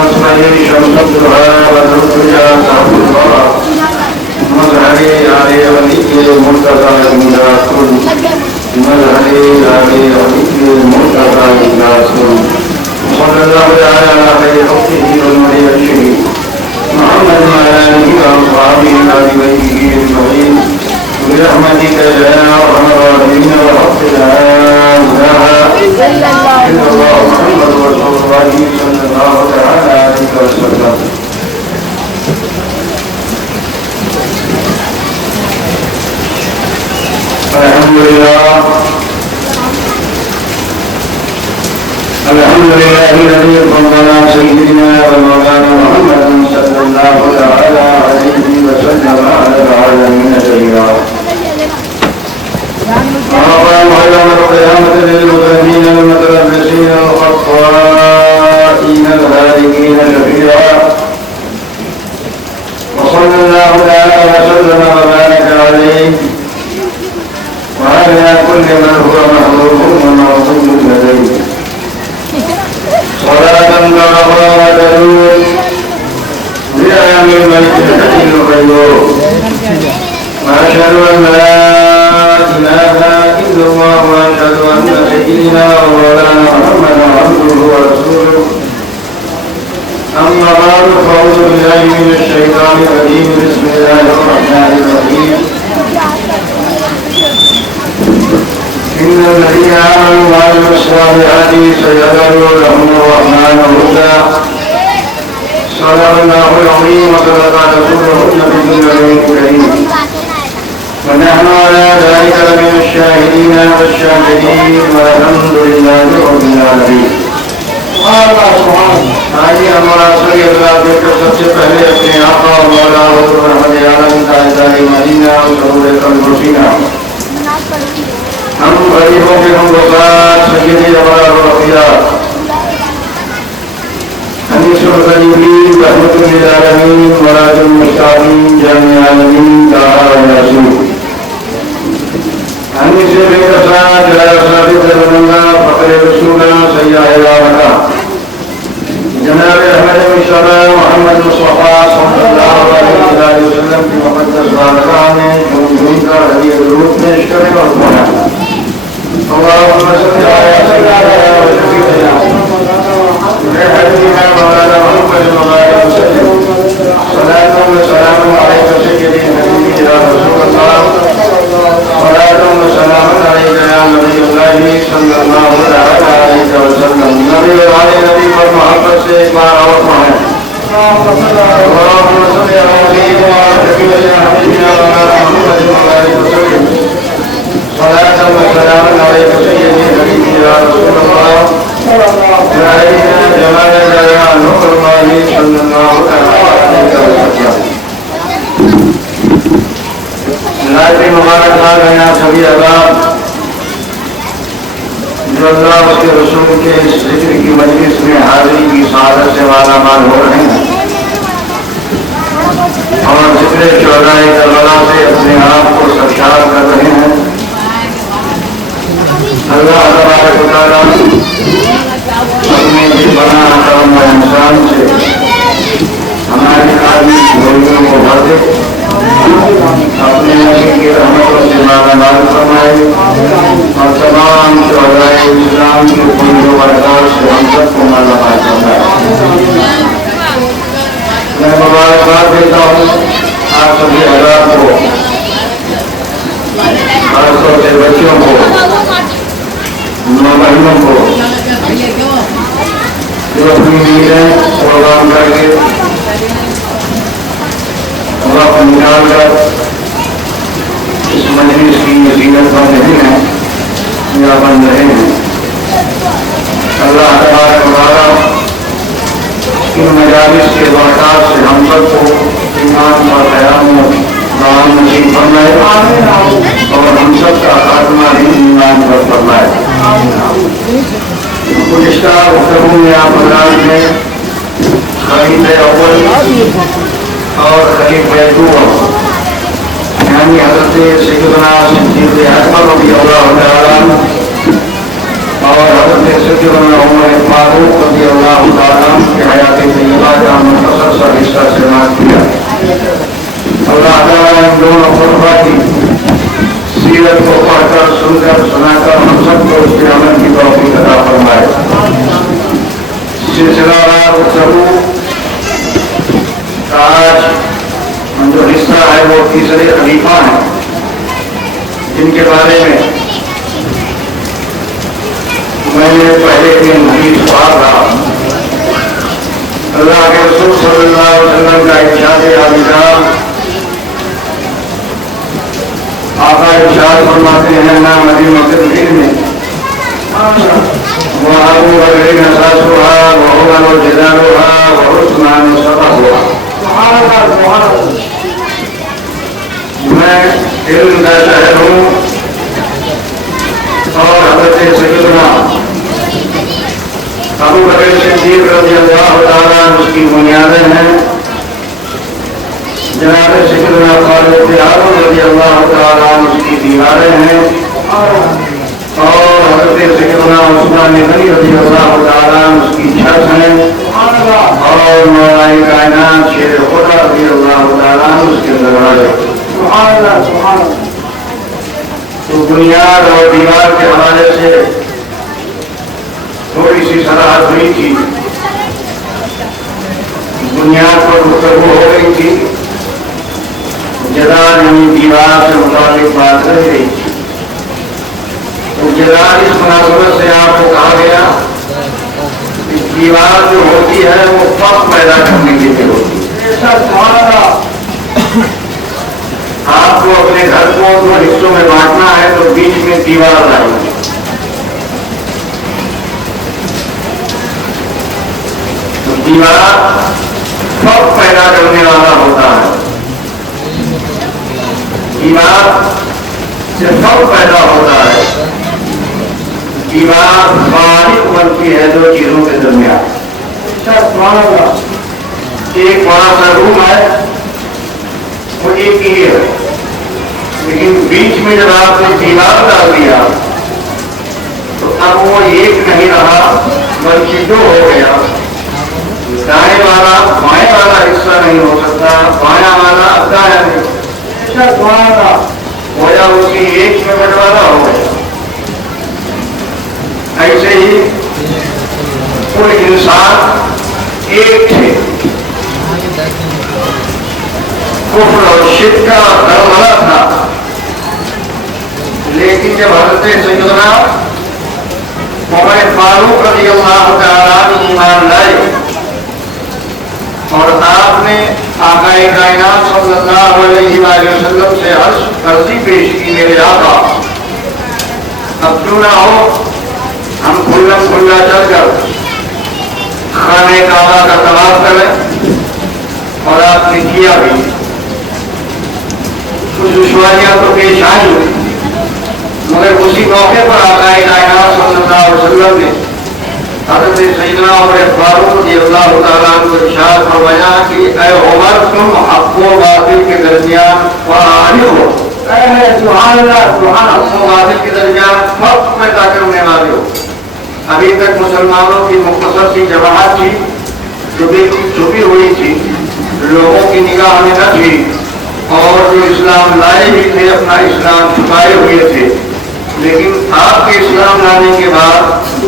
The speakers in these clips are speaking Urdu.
أصبحي شمس الضحى وتركها صعب الورى مظهري علي ولي المرتضى عند كل مظهري علي ولي المرتضى عند كل صلى الله تعالى على خير خلقه والنبي الشهيد محمد وعلى آله وأصحابه وآل بيته أجمعين برحمتك يا أرحم الراحمين وحق لا إله إلا الله محمد رسول الله صلى الله تعالى عليه وسلم. الحمد لله الذي فضل سيدنا ومولانا محمد صلى الله تعالى عليه وسلم على العالمين سيدا. وقام يوم القيامة للمذنبين المتلبسين الخطائين الهالكين شفيعا. وصلى الله تعالى وسلم وبارك عليه وعلى كل من هو محظوظ ومرضي لديه صلاة ترضى وتلوذ بأيام الملك الحكيم الغيور. وأشهد أن لا إله إلا الله وأشهد أن سيدنا ومولانا محمدا عبده ورسوله. أما بعد فأعوذ بالله من الشيطان الرجيم. بسم الله الرحمن الرحيم. إن الذين آمنوا وعملوا الصالحات سيجعل لهم الرحمن ودا. صدق الله العظيم وصدق رسوله النبي الكريم. ونحن على ذلك لمن الشاهدين والشاكرين والحمد لله رب العالمين. آجی ہمارا صلی اللہ کے سب سے پہلے اپنے آقا اور مولا حضور رحمت عالم تاجدار مدینہ اور سرور قلب حسینہ ہم غریبوں کے ہم وفات سیدی ہمارا رفیع انیس الغریبین رحمت للعالمین مراج المستعین جامع عالمین دعا یاسین انیس بے کسا جلال ثابت رمضہ فقر رسولہ سیاہ العالمہ جناب احمد مصطفیٰ محمد مصطفیٰ صلی اللہ علیہ وسلم کی مقدس بارگاہ میں جھوم جھوم کر ہدیہ درود پیش کریں اور پڑھیں. اللهم صل على سيدنا وشفيعنا وحبيبنا مولانا محمد وعلى وسلم. صلاة وسلام عليك سيدي حبيبي يا رسول الله. صلاة وسلام عليك يا نبي الله صلى الله عليه وسلم. نبی والے نبی پر محبت سے ایک بار اور پڑھیں. اللهم صل على سيدنا وحبيبنا مولانا محمد وعلى وسلم. صلاة وسلام عليك سيدي حبيبي يا رسول الله. علينا جمالك يا نور الله صلى الله عليه وسلم. نازل مبارک ہیں سبھی احباب جو اللہ اس کے رسول کے اس ذکر کی مجلس میں حاضری کی سعادت سے مالا مال ہو رہے ہیں اور ذکر شہداء کربلا سے اپنے آپ کو سرشار کر رہے ہیں. اللہ تبارک و تعالیٰ اپنے بھی بنا کرم و انسان سے ہمارے آدمی بھائیوں کو بھر دے, اپنے نبی کی رحمتوں سے مالا مال فرمائے اور تمام شہداء اسلام کے فضل و برکات سے ہم سب کو مالا مال فرمائے. میں مبارکباد دیتا ہوں آپ سبھی حضرات کو, خاص طور سے بچوں کو, بہنوں کو جو اپنی نیندیں پروگرام کر کے وقت نکال کر اس مجلس کی زینت پر نہیں ہیں یا بن رہے ہیں. اللہ تبارک و تعالیٰ ان مجالس کے برکات سے ہم سب کو ایمان اور قیام و دعا نصیب فرمائے اور ہم سب کا خاتمہ ہی ایمان پر فرمائے. گزشتہ گفتگو میں آپ حضرات نے خلیفہ اول اور خلیفہ دوم یعنی حضرت سیدنا صدیق اکبر رضی اللہ تعالیٰ اور حضرت سیدنا عمر فاروق رضی اللہ تعالیٰ کے حیات طیبہ گفتگو کا آج جو حصہ ہے وہ تیسرے خلیفہ ہیں، جن کے بارے میں میں نے پہلے دن حدیث پڑھا تھا۔ اللہ کے رسول صلی اللہ علیہ وسلم کا ارشاد عالیشان، آقا ارشاد فرماتے ہیں نا مدینہ میں وَأَبُو بَكْرٍ أَسَاسُهَا وَعُمَرُ جِدَارُهَا وَعُثْمَانُ سَبَبُهَا۔ میں علم کا شہر ہوں اور حضرت سیدنا ابو بکر صدیق رضی اللہ تعالیٰ اس کی بنیادیں ہیں، جناب سیدنا خالد ہارون رضی اللہ تعالیٰ اس کی دیواریں ہیں، اور حضرت سیدنا عثمان غنی رضی اللہ تعالیٰ اس کی چھت ہیں، اور مولا کائنات شیر خدا رضی اللہ تعالیٰ اس کے دروازے۔ تو بنیاد اور دیوار کے حوالے سے تھوڑی سی صلاحت ہوئی تھی، بنیاد پر گفتگو ہو گئی تھی، جدار یعنی دیوار سے متعلق بات رہ گئی تھی۔ تو جدار اس مناسبت سے آپ کو کہا گیا کہ دیوار جو ہوتی ہے وہ فرق پیدا کرنے کے لیے ہوتی ہے۔ آپ کو اپنے گھر کو دو حصوں میں بانٹنا ہے تو بیچ میں دیوار لائیں، تو دیوار فرق پیدا کرنے والا ہوتا ہے، دیوار سے فرق پیدا ہوتا ہے، دیوار فارق بنتی ہے دو چیزوں کے درمیان۔ ایک بڑا سا روم ہے وہ ایک ہی ہے، لیکن بیچ میں جب آپ نے دیوار ڈال دیا تو اب وہ ایک نہیں رہا بلکہ دو ہو گیا۔ دائیں والا بائیں والا حصہ نہیں ہو سکتا، بائیں والا دائیں نہیں گویا اسی ایک میں بٹوارا ہو گیا۔ ایسے ہی کوئی انسان ایک تھے، کفر اور شرک کا درملا تھا، لیکن جب حضرت سیدنا عمر فاروق رضی اللہ تعالیٰ عنہ ایمان لائے اور آپ نے آقا کائنات صلی اللہ علیہ وآلہ وسلم سے عرضی پیش کی، میرے آقا اب کیوں نہ ہو ہم کھلم کھلا چل کر خانہ کعبہ کا طواف کریں، اور آپ نے کیا بھی۔ کچھ دشواریاں تو پیش آئی مگر اسی موقع پر آقا کائنات صلی اللہ علیہ وسلم نے حضرت سیدنا عمر فاروق رضی اللہ تعالیٰ عنہ کو ارشاد فرمایا کہ اے عمر تم حق و باطل کے درمیان فارق ہو، سبحان اللہ سبحان، حق و باطل کے درمیان فرق پیدا کرنے والے ہو۔ ابھی تک مسلمانوں کی مختصر سی جماعت تھی جو بالکل چھپی ہوئی تھی، لوگوں کی نگاہ میں نہ تھی، اور جو اسلام لائے بھی تھے اپنا اسلام چھپائے ہوئے تھے، لیکن آپ کے اسلام لانے کے بعد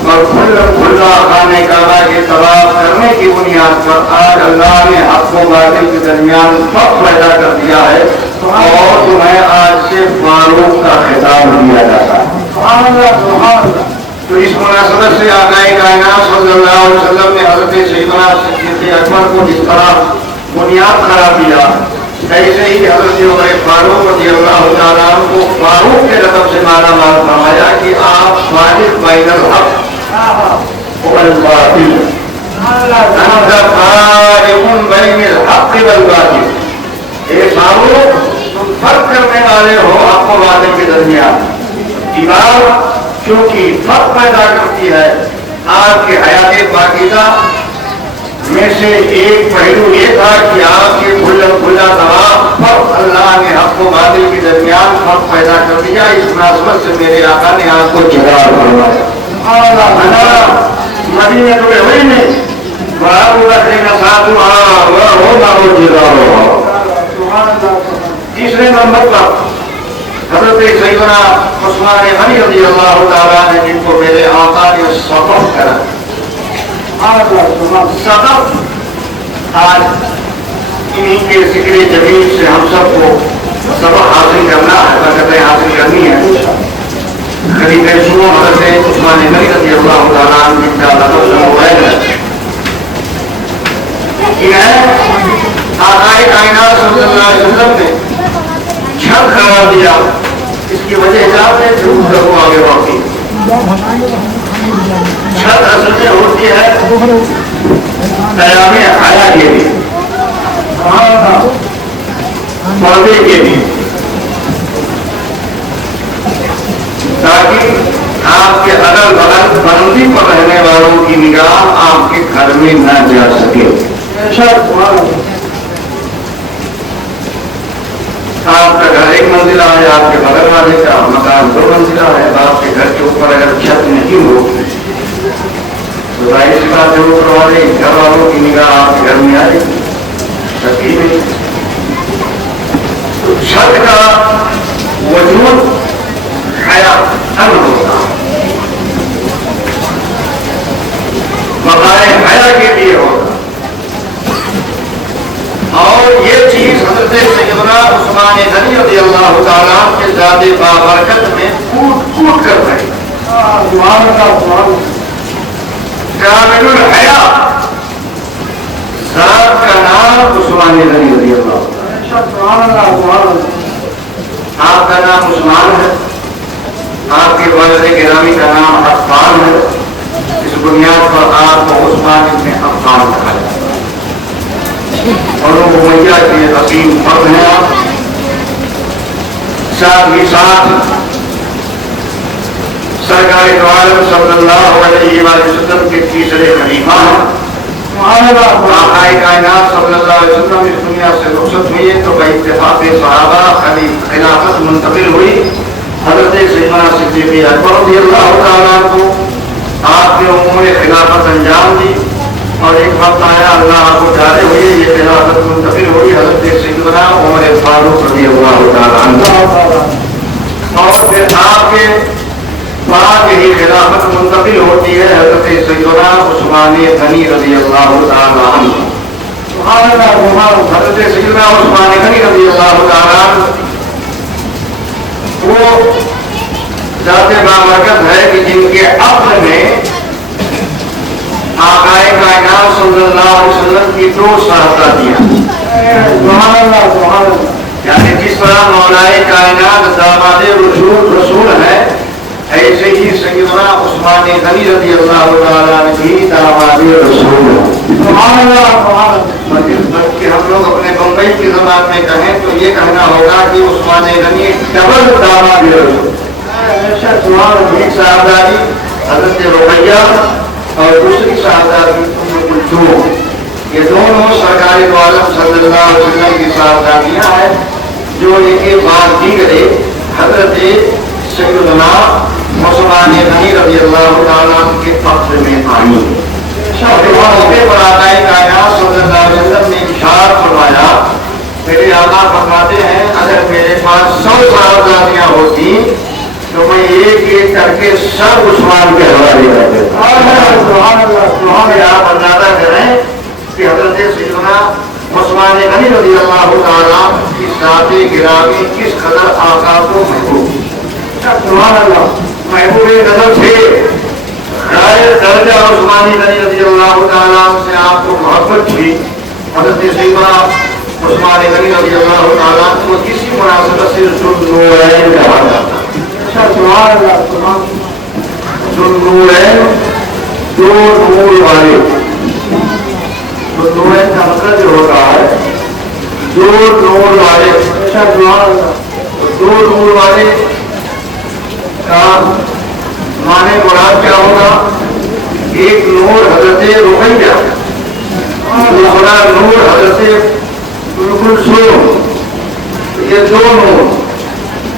اور کھلا خانہ کعبہ کے طواف کرنے کی بنیاد پر آج اللہ نے حق و باطل کے درمیان فرق پیدا کر دیا ہے، اور تمہیں آج سے فاروق کا خطاب دیا جاتا ہے۔ تو اس مناسبت سے آقا کائنات صلی اللہ علیہ وسلم نے حضرت سیدنا صدیق اکبر کو جس طرح بنیاد قرار دیا، ایسے ہی حضرت عمر فاروق رضی اللہ تعالیٰ عنہ کو فاروق کے لقب سے مالا مال فرمایا کہ آپ فارق بین الحق والباطل، انت فارق بین الحق والباطل، اے فاروق تم فرق کرنے والے ہو حق و باطل کے درمیان۔ دیوار کیونکہ فرق پیدا کرتی ہے، آپ کے حیات پاکیزہ میں سے ایک پہلو یہ تھا کہ آپ کے کھلا طواف پر اللہ نے حق و باطل کے درمیان فرق پیدا کر دیا۔ اس مناسبت سے میرے آقا نے آپ کو جدار فرمایا۔ مدینہ تو ہوئی نہیں، ابو بکر کا ساتھ وہ جدار ہوا۔ تیسرے نمبر پر حضرت سیدنا عثمان غنی رضی اللہ تعالیٰ نے، جن کو میرے آقا نے سبق کرا، سبق آج انہیں کے ذکر جمیل سے ہم سب کو سبق حاصل کرنا ہے، برکتیں حاصل کرنی ہے۔ خلیفہ شروع حضرت عثمان غنی رضی اللہ تعالیٰ عنہ جن کا لقب نوریل ہے، آقائے کائنات صلی اللہ علیہ وسلم نے چھت قرار دیا۔ اس کی وجہ اجازت ہے ضرور کرو آگے واقعی چھت اصل میں ہوتی ہے قیام حیا کے لیے، پردے کے لیے، تاکہ آپ کے اگل بغل بلندی پر رہنے والوں کی نگاہ آپ کے گھر میں نہ جا سکے۔ آپ کا گھر ایک منزلہ ہے، آپ کے بغل والے کا مکان 2 منزلہ ہے، آپ کے گھر کے اوپر اگر چھت نہیں ہو تو ظاہر سی بات ہے اوپر والے گھر والوں کی نگاہ آپ کے گھر میں آئے سکتی نہیں۔ تو چھت کا وجود حیا ہوتا بغیر حیا کے لیے ہوگا، اور یہ چیز حضرت سیدنا عثمان غنی رضی اللہ تعالیٰ کے ذات بابرکت میں کوٹ کوٹ کر رہے کامل الحیا، ذات کا نام عثمان غنی رضی اللہ تعالیٰ۔ آپ کا نام عثمان ہے، آپ کے والد گرامی کا نام عفان ہے، اس بنیاد پر آپ کو عثمان ابن عفان کہا جاتا ہے۔ اور امیہ کے عظیم فرد ہیں آپ، ساتھ ہی ساتھ سرکار دو عالم صلی اللہ علیہ وسلم کے تیسرے خلیفہ ہیں۔ آقائے کائنات صلی اللہ علیہ وسلم اس دنیا سے رخصت ہوئے تو باتفاق صحابہ خلافت منتقل ہوئی حضرت سیدنا صدیق اکبر رضی اللہ تعالیٰ کو۔ آپ نے امور خلافت انجام دی اور ایک وقت آیا اللہ کو جارے ہوئے یہ خلافت منتقل ہوئی حضرت سیدنا عمر فاروق رضی اللہ تعالیٰ عنہ، اور پھر آپ کے بعد ہی خلافت منتقل ہوتی ہے حضرت سیدنا عثمان غنی رضی اللہ تعالیٰ عنہ۔ حضرت سیدنا عثمان غنی رضی اللہ تعالیٰ عنہ وہ ذات بابرکت ہے کہ جن کے عقل میں آقائے کائنات صلی اللہ علیہ وسلم کی 2 صاحبزادیاں، یعنی جس طرح مولائے کائنات داماد رسول ہے، ایسے ہی سیدنا عثمان غنی رضی اللہ تعالیٰ عنہ بھی داماد رسول ہے۔ بلکہ ہم لوگ اپنے بمبئی کی زبان میں کہیں تو یہ کہنا ہوگا کہ عثمان غنی ڈبل داماد رسول، ایک صاحبزادی حضرت رقیہ اور دوسری صاحبزادی ام کلثوم، یہ دونوں سرکار دو عالم صلی اللہ علیہ وسلم کی صاحبزادیاں ہیں جو ایک کے بعد دیگرے حضرت سیدنا عثمان غنی رضی اللہ تعالیٰ کے فخر میں آئی۔ موقع پر آقائے کائنات صلی اللہ علیہ وسلم نے ارشاد فرمایا، میرے آقا فرماتے ہیں اگر میرے پاس 100 صاحبزادیاں ہوتی تو میں ایک ایک کر کے سب عثمان کے حوالے کر دیتا۔ آپ اندازہ کریں کہ حضرت سیدنا عثمان غنی رضی اللہ تعالیٰ کی ذات گرامی کس قدر آقا کو محبوب نظر تھے، غیر درجہ عثمان غنی رضی اللہ تعالیٰ سے آپ کو محبت تھی۔ حضرت سیدنا عثمان غنی رضی اللہ تعالیٰ کو کسی مناسبت سے ذوالنورین کہا جاتا ہے۔ ذوالنورین 2 نور والے، ذوالنورین کا مطلب جو ہوتا ہے 2 نور والے، 2 نور والے کا معنی مراد کیا ہوگا؟ ایک نور حضرت رقیہ، دوسرا نور حضرت ام کلثوم، یہ 2 نور،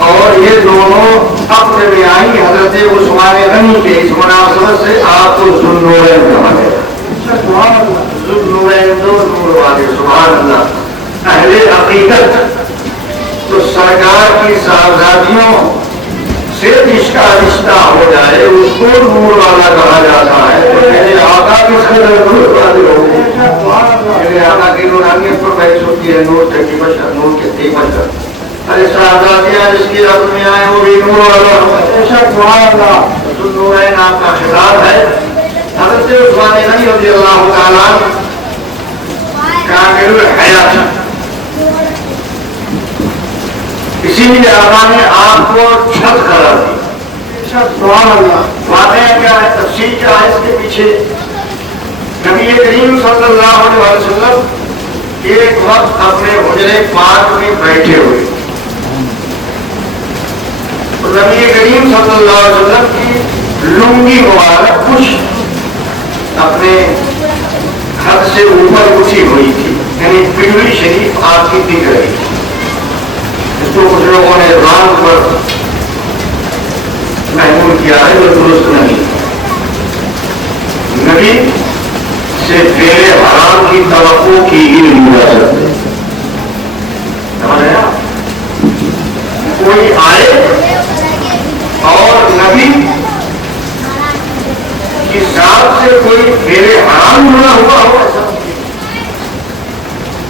اور یہ دونوں اپنے میں آئی حضرت عثمان غنی کے اس مناسبت سے آپ کو ذوالنورین کہا گیا۔ ذوالنورین 2 نور والے، سبحان اللہ۔ اہل حقیقت تو سرکار کی صاحبزادیوں سے جس کا رشتہ ہو جائے اس کو نور والا کہا جاتا ہے۔ تو میرے آقا کس قدر ہے نور کی بشر، نور کی بشر. ارے صاحبزادیاں جس کی رب میں آئے وہ بھی نور والا سبحان اللہ. تو نورین آپ کا خطاب ہے. حضرت عثمان غنی رضی اللہ تعالیٰ کامل الحیات، اسی لیے اللہ نے آپ کو چھت قرار دی. سبحان اللہ. واقعہ کیا ہے، تفصیل کیا ہے اس کے پیچھے؟ نبی کریم صلی اللہ علیہ وسلم ایک وقت اپنے حجرے پاک میں بیٹھے ہوئے، تو نبی کریم صلی اللہ علیہ وسلم کی لنگی مبارک کچھ اپنے حد سے اوپر اٹھی ہوئی تھی، یعنی پنڈلی شریف آپ کی دکھ رہی تھی. اس کو کچھ لوگوں نے رام پر محمول کیا ہے، وہ درست نہیں. نبی سے پہلے حرام کی توقع کی ہی نہیں جا سکتے. سمجھ آیا؟ کوئی آئے اور نبی کی ذات سے کوئی میرے حرام ہونا ہوا ہو ایسا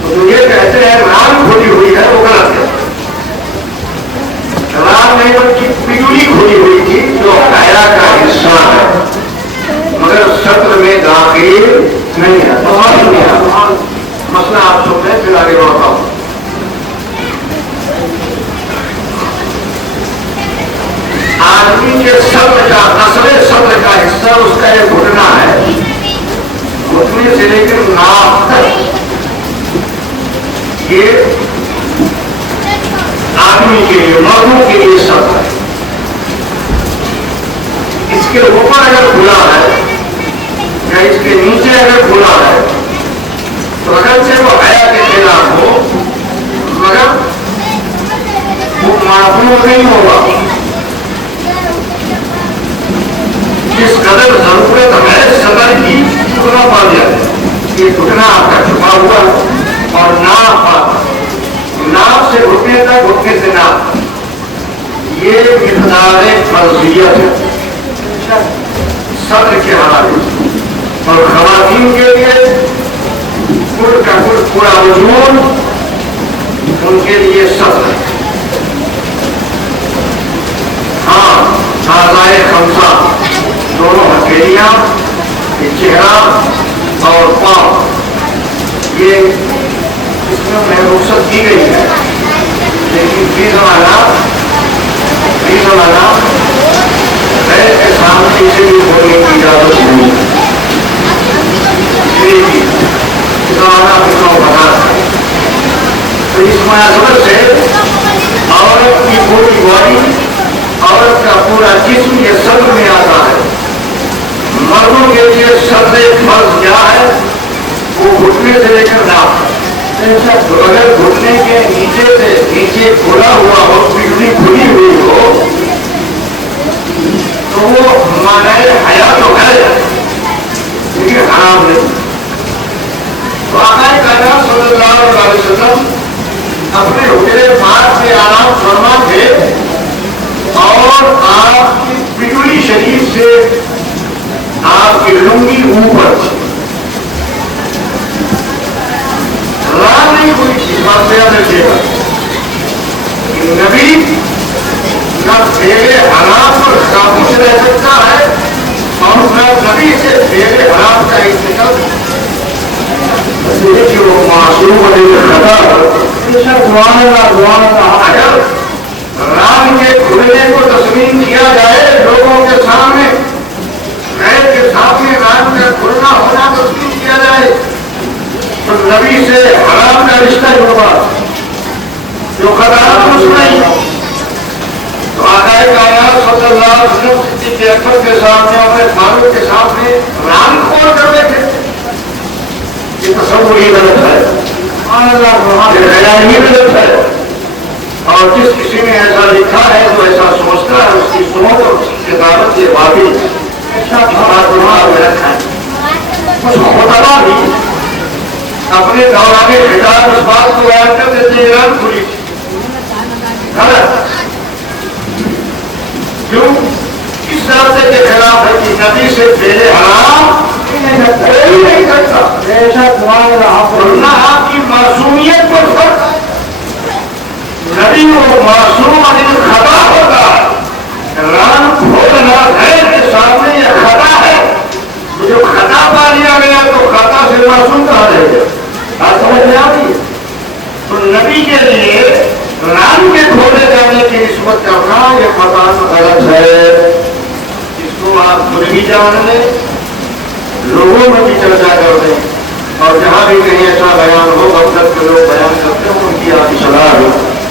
تو یہ کہتے ہیں رام کھولی ہوئی ہے، وہ غلط ہے. رام نہیں بلکہ پنڈلی کھولی ہوئی تھی جو حیا کا حصہ ہے، مگر سطر میں داخل نہیں ہے. مسئلہ آپ سن رہے پھر آگے بڑھتا ہوں. آدمی کے صدر کا اصل صدر کا حصہ اس کا ایک گھٹنا ہے، گھٹنے سے لے کر ناف تک یہ آدمی کے لیے، مردوں کے لیے صدر ہے. اس کے اوپر اگر کھلا ہے یا اس کے نیچے اگر کھلا ہے تو اگرچہ وہ حیا کے خلاف ہو مگر وہ معقول نہیں ہوگا. جس قدر ضرورت ہے صدر کی اتنا پا جائے. یہ گھٹنا آپ کا چھپا ہوا ہے اور ناف سے گھٹنے تک، گھٹنے سے ناف، یہ مقدار فرضیت ہے صدر کے حوالے. اور خواتین کے لیے کل کا کل پورا وجود ان کے لیے صدر ہے. ہاں، اعضائے خمسہ دونوں ہتھیلیاں، چہرہ اور پاؤں، یہ اس میں رخصت کی گئی ہے. لیکن فی زمانہ غیر کے سامنے اسے بھی بولنے کی اجازت نہیں ہے. زمانہ کتنا بنا ہے تو اس مناسبت سے عورت کی پوری باڈی، عورت کا پورا جسم یہ صدر میں آتا ہے. مردوں کے لیے صدر فرض کیا ہے؟ وہ گھٹنے سے لے کر ناف. تو اگر گھٹنے کے نیچے سے نیچے کھلا ہوا ہو، پنڈلی کھلی ہوئی ہو تو وہ معنی حیا تو ہے لیکن حرام نہیں. تو آقا کائنات صلی اللہ علیہ وسلم اپنے حجرے پاک میں آرام فرما تھے اور آپ کی پنڈلی شریف سے آپ کی لنگی اوپر تھی. رام نہیں کوئی چیز بات سے یاد رکھیے گا. نبی نہ پہلے حرام پر خاموش رہ سکتا ہے اور نہ نبی سے پہلے حرام کا انتقال جو معصوم خطا. اگر رام کے کھلنے کو تسلیم کیا جائے لوگوں کے سامنے، غیر کے سامنے رام کا کھلنا ہونا تسلیم کیا جائے تو نبی سے حرام کا رشتہ ہی ہوگا جو خطا کچھ نہیں. تو آقا کائنات صلی اللہ علیہ وسلم صدیق اکبر کے سامنے، اپنے فاروق کے سامنے رام کھول کر بیٹھے. یہ تصور ہی غلط ہے، یہ غلط ہے. اور جس کسی نے ایسا لکھا ہے تو ایسا سوچتا ہے، اس کی سوچ اور اس کی کتابت یہ باقی دماغ میں رکھا ہے. کچھ خطبہ بھی اپنے دوران خطاب اس بات کو بیان کر دیتے ایران کھلی غلط. کیوں؟ اس راستے کے خلاف ہے کہ نبی سے پہلے حرام کوئی نہیں کرتا. ہوگا ورنہ آپ کی معصومیت پر فرق. نبی وہ معصوم اگر خطا ہوگا ران کھولنا ہے کہ سامنے یہ خطا ہے. جو خطا پا لیا گیا تو خطا سے معصوم کہا رہے گا. بات سمجھ میں آتی ہے. تو نبی کے لیے ران کے کھولے جانے کی نسبت کرنا یہ مکان غلط ہے. اس کو آپ خود بھی جان لیں, لوگوں میں بھی چرچا کر دیں, اور جہاں بھی کہیں ایسا بیان ہو اب تک کے لوگ بیان کرتے ہیں ان کی آپ کی صلاح ہو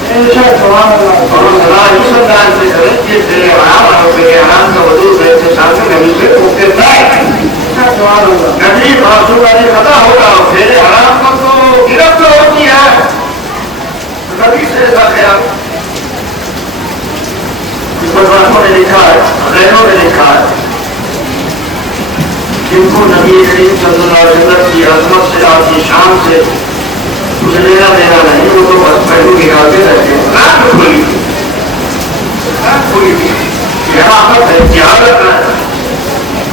اور صلاح اس انداز سے کریں کہ تیرے حرام اور تیرے حرام کا وجود ہے کہ سامنے نبی سے پوچھتے نہیں. نبی معصوم والی خطا ہوگا تیرے حرام کا تو گرفت ہوتی ہے. نبی سے ایسا خیال اس پر نے لکھا ہے, غیروں نے لکھا ہے, جن کو نبی کریم صلی اللہ علیہ وسلم کی عظمت سے آپ کی شان سے کچھ لینا دینا نہیں, وہ تو بس پہلو نکالتے رہتے ہیں. رات کھلی تھی, رات کھلی تھی, حرامت ہے, جہالت ہے,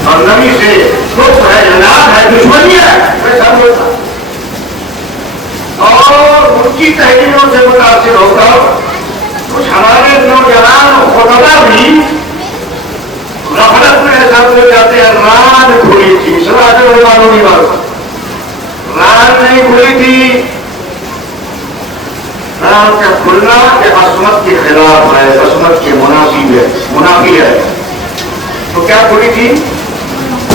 اور نبی سے خوف ہے, عناد ہے, دشمنی ہے, ویسا بولتا. اور ان کی تحریروں سے متاثر ہو کر کچھ ہمارے نوجوان خطبہ بھی غفلت میں ایسا ہو جاتے ہیں. ران کھلی تھی, سماج میں معلوم نہیں بات, ران نہیں کھلی تھی. ران کا کھلنا یہ عصمت کے خلاف ہے, عصمت کے منافی ہے. تو کیا کھلی تھی؟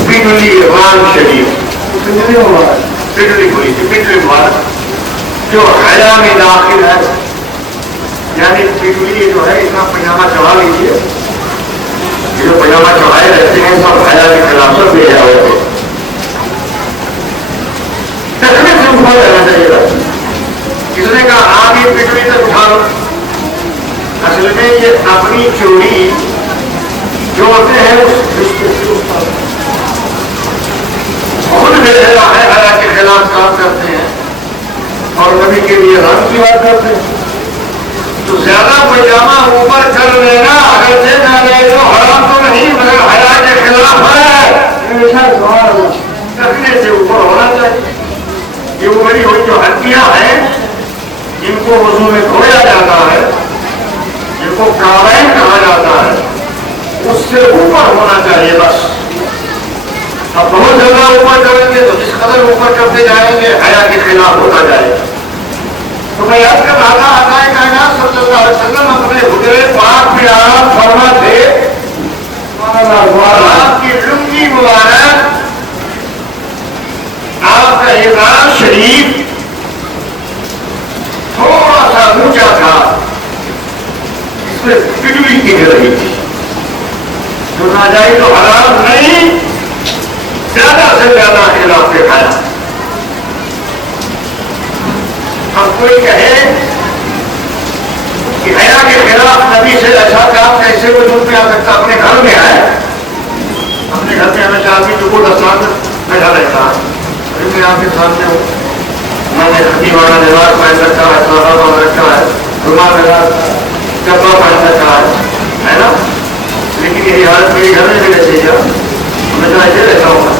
پنڈلی ران شریف, پنڈلی کھلی تھی. پنڈلی مبارک جو حیا میں داخل ہے, یعنی پنڈلی جو ہے اتنا پجامہ چڑھا لیجیے, جو پجامہ چڑھائے رہتے ہیں سب حیا کے خلاف سب بے حیا ہوتے. تکنے سے اوپر رہنا چاہیے تھا. کس نے کہا آپ یہ پنڈلی تک اٹھا لو. اصل میں یہ اپنی چوری جو ہوتے ہیں خود بے حیا ہے, حیا کے خلاف کام کرتے ہیں اور نبی کے لیے رنگ کی بات کرتے ہیں. تو زیادہ پجامہ اوپر کر لینا اگر سے نہ لے تو حرام تو نہیں مگر حیا کے خلاف ہے. رکھنے سے اوپر ہونا چاہیے. یہ وہ بڑی ہوئی جو ہڈیاں ہیں جن کو وضو میں دھویا جاتا ہے, جن کو کابین کہا جاتا ہے, اس سے اوپر ہونا چاہیے بس. اب بہت زیادہ اوپر کریں گے تو جس قدر اوپر کرتے جائیں گے حیا کے خلاف ہوتا جائے گا. تو میں یاد کر رہا تھا آقا کائنات صلی اللہ علیہ وسلم اپنے حجرے پاک میں آرام فرما تھے. آپ کی لنگی مبارک, آپ کا احرام شریف تھوڑا سا اونچا تھا, اس میں پنڈلی گر رہی تھی. جو ناجائز تو حرام نہیں, زیادہ سے زیادہ خلاف دکھایا. اب کوئی کہے کہ حیا کے خلاف نبی سے اچھا کام کیسے وجود میں آ سکتا؟ اپنے گھر میں آئے, اپنے گھر میں ہمیں چاہتی تو وہ دستان بیٹھا رہتا ہے. میں آپ کے سامنے ہوں, میں نے خطیبانہ لباس پہن رکھا ہے, صحابہ پہن رکھا ہے, رومال لباس کپڑا پہن رکھا ہے نا, لیکن یہ حالت میرے گھر میں بھی رہتی ہے, میں تو ایسے رہتا ہوں.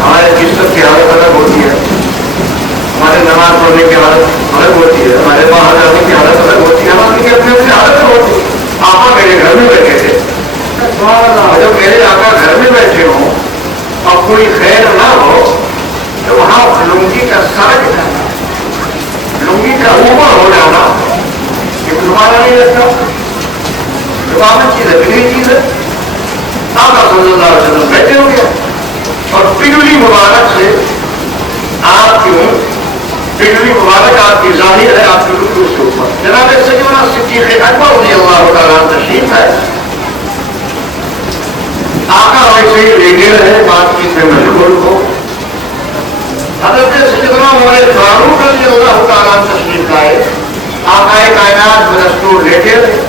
ہمارے جسم کی حالت الگ ہوتی ہے, ہمارے نماز پڑھنے کی حالت الگ ہوتی ہے, ہمارے باہر جانے کی حالت الگ ہوتی ہے, ہماری اپنی اپنی حالت ہوتی ہے. آقا میرے گھر میں بیٹھے تھے, جب میرے آقا گھر میں بیٹھے ہوں اور کوئی خیر نہ ہو تو وہاں لنگی کا سرک جانا, لنگی کا اوپر ہو جانا یہ تمہارا نہیں لگتا. رکاوٹ چیز ہے, بگڑی چیز ہے. آقا صلی اللہ علیہ وسلم بیٹھے ہو گیا اور پنڈلی مبارک سے آپ کی پنڈلی مبارک آپ کی ظاہر ہے, آپ کی رکو کے اوپر. جناب سیدنا صدیق اکبر رضی اللہ تعالیٰ تشریف ہے. آقا ویسے ہی لیٹے رہے, بات چیت میں مشغول ہو. حضرت سیدنا عمر فاروق رضی اللہ تعالیٰ تشریف لائے. آقا کائنات بدستور لیٹے رہے.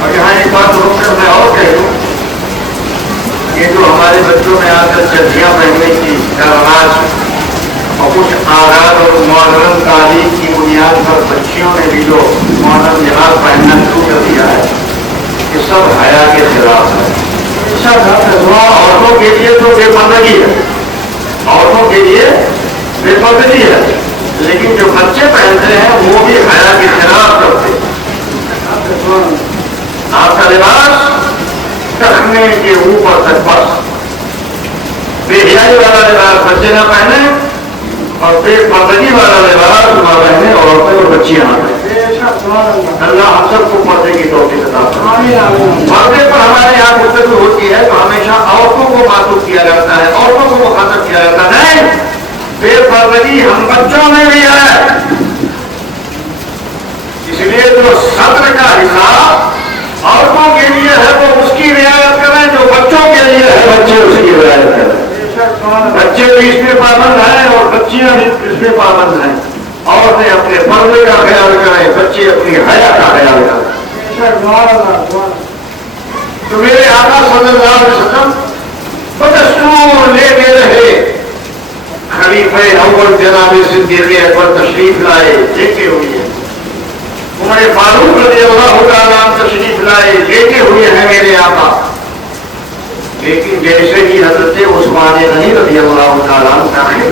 اور یہاں ایک بات روک کر میں اور کہہ دوں, یہ جو ہمارے بچوں میں آ کر چرچیاں پہننے کی رواج اور کچھ آزاد اور ماڈرن تعلیم کی بنیاد پر بچیوں نے بھی جو ماڈرن لباس پہننا شروع کر دیا ہے, یہ سب حیا کے خلاف ہے. عورتوں کے لیے تو بے پردگی ہے, فضلی ہے، لیکن جو بچے پہنتے ہیں وہ بھی حیا کے خلاف کرتے ہیں۔ آپ کا لباس ٹخنے کے اوپر تک بس، بے حیائی والا لباس بچے نہ پہنے اور بے پردگی والا لباس نہ پہنے عورتیں اور بچیاں نہ پہنے۔ اللہ ہم سب کو پردے کی توفیق عطا فرمائے۔ پردے پر ہمارے یہاں گفتگو ہوتی ہے تو ہمیشہ عورتوں کو معطوف کیا جاتا ہے، عورتوں کو مخاطب کیا جاتا ہے۔ نہیں، بے پردگی ہم بچوں میں بھی ہے، اس لیے جو صدر کا حساب عورتوں کے لیے ہے وہ اس کی رعایت کریں، جو بچوں کے لیے ہے بچے اس کی رعایت کریں۔ بچے بھی اس میں پابند ہیں اور بچیاں بھی اس میں پابند ہیں۔ عورتیں اپنے پردے کا خیال کریں، بچے اپنی حیا کا خیال کریں۔ تو میرے آقا صلی اللہ علیہ وسلم بدستور لے کے رہے، خلیفہ اول جناب صدیق اکبر تشریف لائے، دیکھے ہوئے ہیں، عمر فاروق رضی اللہ تعالیٰ تشریف لائے، دیکھے ہوئے ہیں میرے آقا۔ لیکن جیسے ہی حضرت عثمان غنی رضی اللہ تعالیٰ داخل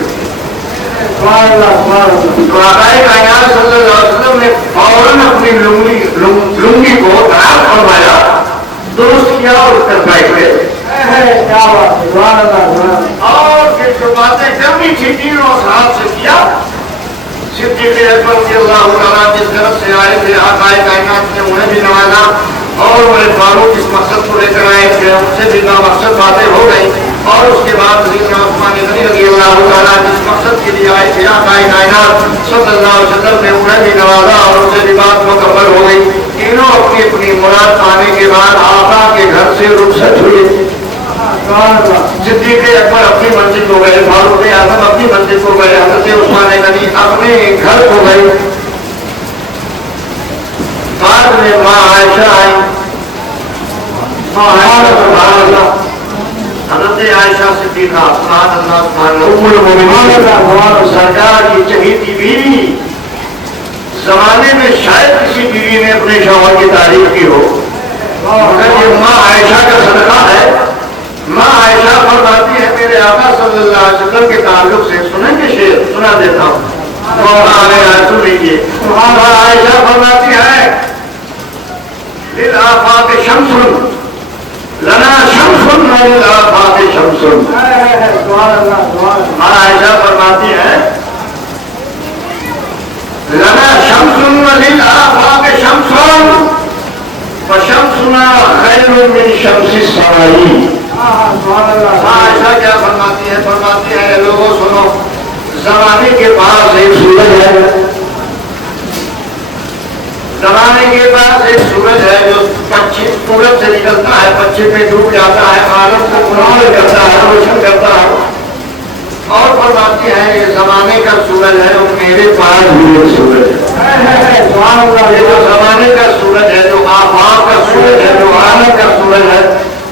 تو آقائے کائنات صلی اللہ علیہ وسلم نے فوراً اپنی لنگی کو دراز فرمایا، درست کیا اور کر بیٹھ گئے۔ اور پھر جو باتیں کرنی تھی تینوں صاحب سے کیا۔ صدیق اکبر رضی اللہ تعالیٰ جس طرف سے آئے تھے آقائے کائنات نے انہیں بھی نوازا، اور عمر فاروق اس مقصد کو لے کر آئے تھے، ان سے بھی نامقصد باتیں ہو گئی، اور اس کے بعد سیدنا عثمان غنی رضی اللہ تعالیٰ جس مقصد کے لیے آئے تھے آقائے کائنات صلی اللہ علیہ وسلم نے انہیں بھی نوازا اور ان سے بھی بات مکمل ہو گئی۔ تینوں اپنی اپنی مراد پانے کے بعد آقا کے گھر سے رخصت ہوئے۔ صدیق اکبر اپنی منزل کو گئے، فاروق اعظم اپنی منزل کو گئے، حضرت عثمان غنی اپنے گھر کو گئے۔ بعد میں ماں عائشہ آئی، حضرت عائشہ صدیقہ سبحان اللہ سبحان اللہ ام المؤمنین سرکار کی چہیتی بیوی، زمانے میں شاید کسی بیوی نے اپنے شوہر کی تعریف کی ہو، مگر یہ ماں عائشہ کا صدقہ ہے۔ ماں عائشہ فرماتی ہے میرے آقا صلی اللہ علیہ وسلم کے تعلق سے، سنیں گے شعر؟ سنا دیتا ہوں، سن لیجیے۔ ماں عائشہ فرماتی ہے للآفاق شمس لنا شمس وللآفاق شمس۔ ماں عائشہ فرماتی ہے لنا شمس وللآفاق شمس فشمسنا خیر من شمس السماء۔ عائشہ کیا فرماتی ہے؟ فرماتی ہے لوگوں سنو، زمانے کے پاس ایک سورج ہے، زمانے کے پاس ایک سورج ہے جو پچھم پورب سے نکلتا ہے، پچھم پہ ڈوب جاتا ہے، عالم کو منور کرتا ہے، روشن کرتا ہے۔ اور فرماتی ہے یہ زمانے کا سورج ہے، وہ میرے پاس بھی ایک سورج ہے۔ یہ جو زمانے کا سورج ہے، جو آفاق کا سورج ہے، جو عالم کا سورج ہے،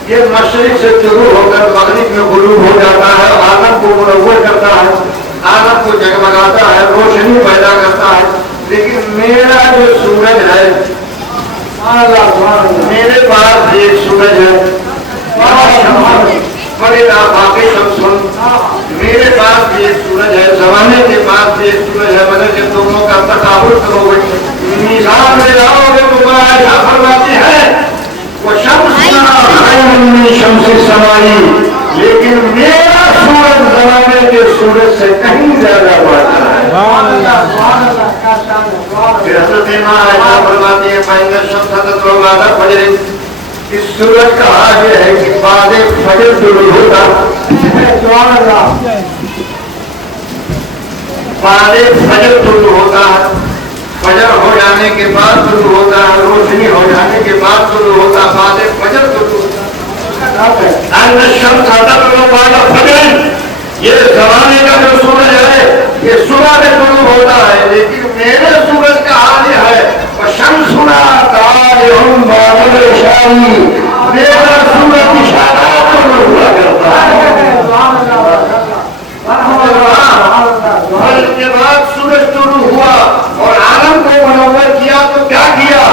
یہ مشرق سے شروع ہو کر مغرب میں غروب ہو جاتا ہے، عالم کو منور کرتا ہے، عالم کو جگمگاتا ہے، روشنی پیدا کرتا ہے۔ لیکن میرا جو سورج ہے، میرے پاس ایک سورج ہے، بڑے آفاق شمس، میرے پاس بھی ایک سورج ہے، زمانے کے پاس بھی ایک سورج ہے، مگر جب دونوں کا تقابل کرو گے، میزان میں لاؤ گے تو عائشہ فرماتی ہے وہ شمس شمس السماء، لیکن میرا سورج زمانے کے سورج سے کہیں زیادہ بڑھتا ہے۔ پھر حضرت ماں عائشہ فرماتی ہے فإن الشمس تطلع بعد فجر، اس سورج کا حال یہ ہے کہ بعد فجر طلوع ہوتا، بعد فجر طلوع ہوتا ہے، فجر ہو جانے کے بعد طلوع ہوتا ہے، روشنی ہو جانے کے بعد طلوع ہوتا ہے، بعد فجر طلوع ہوتا ہے۔ ان الشمس تطلع بعد فجر، یہ زمانے کا جو سورج ہے یہ صبح میں طلوع ہوتا ہے، لیکن میرے سورج کا حال یہ ہے وشمسنا طالع بعد العشاء، میرا سورج اشارات طلوع ہوا کرتا ہے۔ اور اس کے بعد سورج طلوع ہوا اور عالم کو منور کیا تو کیا کیا؟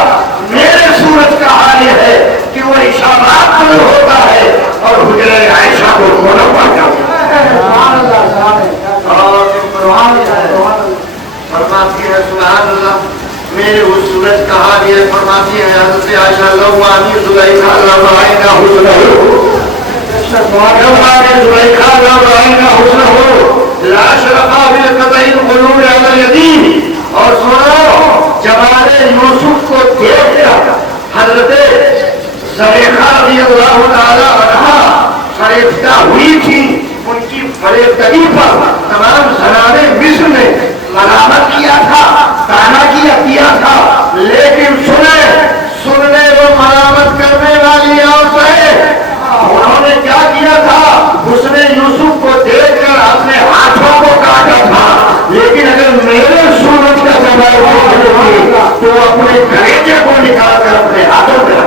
میرے سورج کا حال یہ ہے کہ وہ اشارات طلوع ہوتا ہے اور حجرہ عائشہ کو منور کرتا ہے۔ اور قرآن فرماتی ہیں حضرت عائشہ لوانی زلیخا لوائنا حسنہ لوانی زلیخا لوائنا حسنہ لا شرفا بالقطع القلوب علی الیدین. اور سنو جمال یوسف کو دیکھ کر حضرت زلیخا رضی اللہ تعالی عنہا فریفتہ ہوئی تھی. ان کی فریفتگی پر تمام زنانِ مصر نے ملامت کیا تھا, تانا کیا تھا, لیکن سننے وہ ملامت کرنے والی عورتیں انہوں نے کیا کیا تھا؟ حسن یوسف کو دیکھ کر اپنے ہاتھوں کو کاٹا تھا. لیکن اگر میرے سورج کا جواب ہوگی تو اپنے کلیجے کو نکال کر اپنے ہاتھوں میں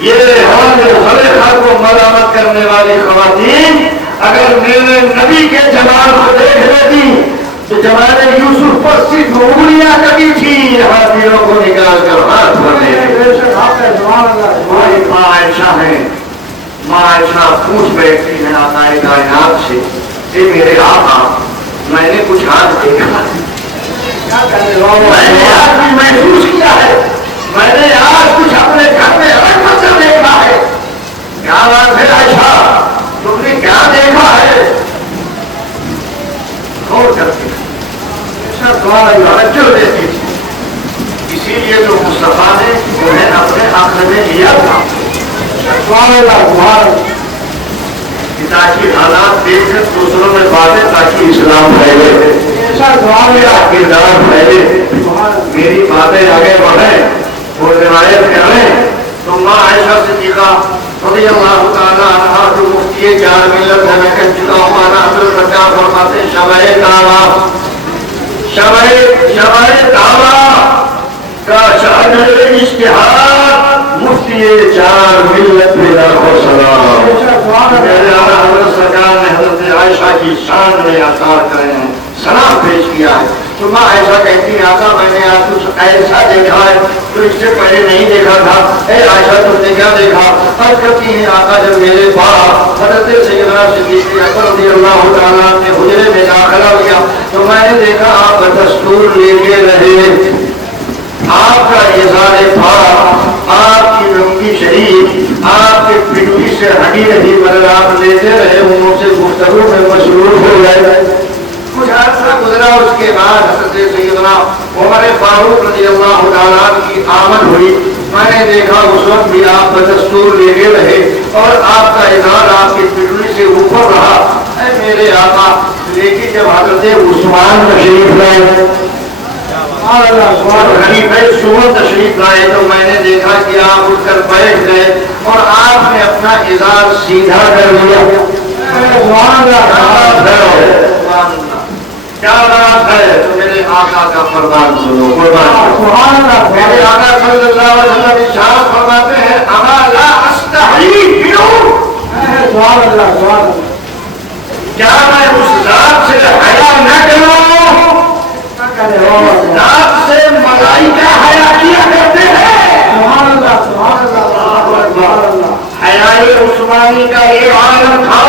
یہ زلیخا کو ملامت کرنے والی خواتین اگر میرے نبی کے جمال کو دیکھ لیتی تو جمال یوسف پر صرف انگلیاں کبھی تھی, ہاتھیوں کو نکال کر ہاتھ بھر دیتے. ہماری ماں عائشہ ہے, ماں عائشہ پوچھ بیٹھتی ہے آقا کائنات سے, اے میرے آقا میں نے کچھ ہاتھ دیکھا ہے, میں نے آج بھی محسوس کیا ہے, میں نے آج کچھ اپنے گھر میں الگ منظر دیکھا ہے. کیا بات ہے عائشہ, تم نے کیا دیکھا ہے؟ غور کرتی توجہ دیتی تھی. اسی لیے تو مصطفیٰ نے انہیں اپنے آخر میں لیا تھا تاکہ حالات دیکھ کر دوسروں میں باتیں, تاکہ اسلام پھیلے, میرا کردار پھیلے, میری باتیں آگے بڑھیں, وہ روایت کریں. تو ماں عائشہ صدیقہ رضی اللہ تعالیٰ عنہا جو مفتی چار ملت ہے, میں کہہ چکا ہوں, آنا حضرت بچہ فرماتے ہیں شبہ دعویٰ کا شہر اشتہار مفتی چار ملت پہ لاکھوں سلام. میرے آقا حضرت سرکار نے حضرت عائشہ کی شان میں آثار کرے ہیں, سلام پیش کیا ہے. تو ماں عائشہ کہتی ہے آقا میں نے آج کچھ ایسا دیکھا ہے جو اس سے پہلے نہیں دیکھا تھا. اے عائشہ تم نے کیا دیکھا؟ عرض کرتی ہیں آقا جب میرے باپ حضرت سیدنا صدیق اکبر رضی اللہ تعالیٰ نے حجرے میں داخلہ کیا تو میں نے دیکھا آپ دستور لے کے رہے, آپ کا اظہار پاک, آپ کی لنگی شریف, آپ کے پنڈلی سے ہٹی رہی مگر آپ لیتے رہے, انہوں سے گفتگو میں مصروف ہو گئے. کچھ عرصہ گزرا, اس کے بعد حضرت سیدنا عمر فاروق رضی اللہ تعالیٰ کی آمد ہوئی. میں نے دیکھا اس وقت بھی آپ کا دستور لے رہے اور آپ کا اظہار آپ کی پنڈلی سے اوپر رہا. اے میرے آقا, لیکن جب حضرت عثمان تشریف لائے, خلیفہ سومن تشریف لائے, تو میں نے دیکھا کہ آپ اٹھ کر بیٹھ گئے اور آپ نے اپنا اظہار سیدھا کر لیا. کیا بات ہے؟ تو میرے آقا کا فرمان سنو. میرے آقا صلی اللہ علیہ وسلم ارشاد فرماتے ہیں اما لا استحی منہ, کیا میں اس ذات سے حیا نہ کروں ذات سے ملائکہ حیا کیا کرتے ہیں. حیائے عثمانی کا یہ عالم تھا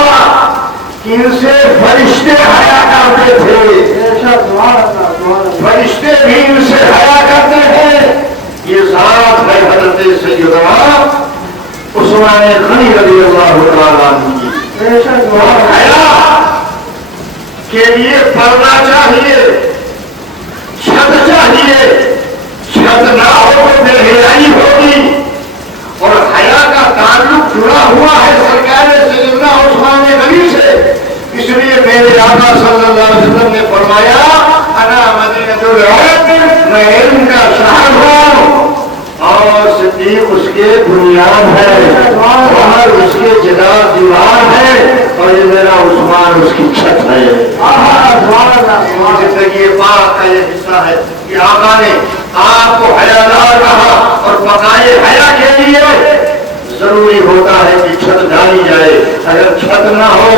کہ ان سے فرشتے حیا کرتے تھے, فرشتے بھی ان سے حیا کرتے ہیں. یہ ذات ہے حضرت سیدنا عثمان غنی رضی اللہ تعالیٰ عنہ کی. حیا کے لیے پردہ چاہیے, چھت چاہیے, چھت نہ ہو تو بے حیائی ہوگی. اور حیا کا تعلق جڑا ہوا ہے سرکار سیدنا عثمان غنی سے. اس لیے میرے آقا صلی اللہ علیہ وسلم نے فرمایا انا مدینۃ العلم, میں علم کا شہر ہوں اور صدیق اس کے بنیاد ہے, عمر اس کے جدار دیوار ہے اور یہ میرا عثمان اس کی چھت ہے. زندگی پاک کا یہ حصہ ہے کہ آقا نے آپ کو حیادار رہا اور بقائے حیا کے لیے ضروری ہوتا ہے کہ چھت ڈالی جائے. اگر چھت نہ ہو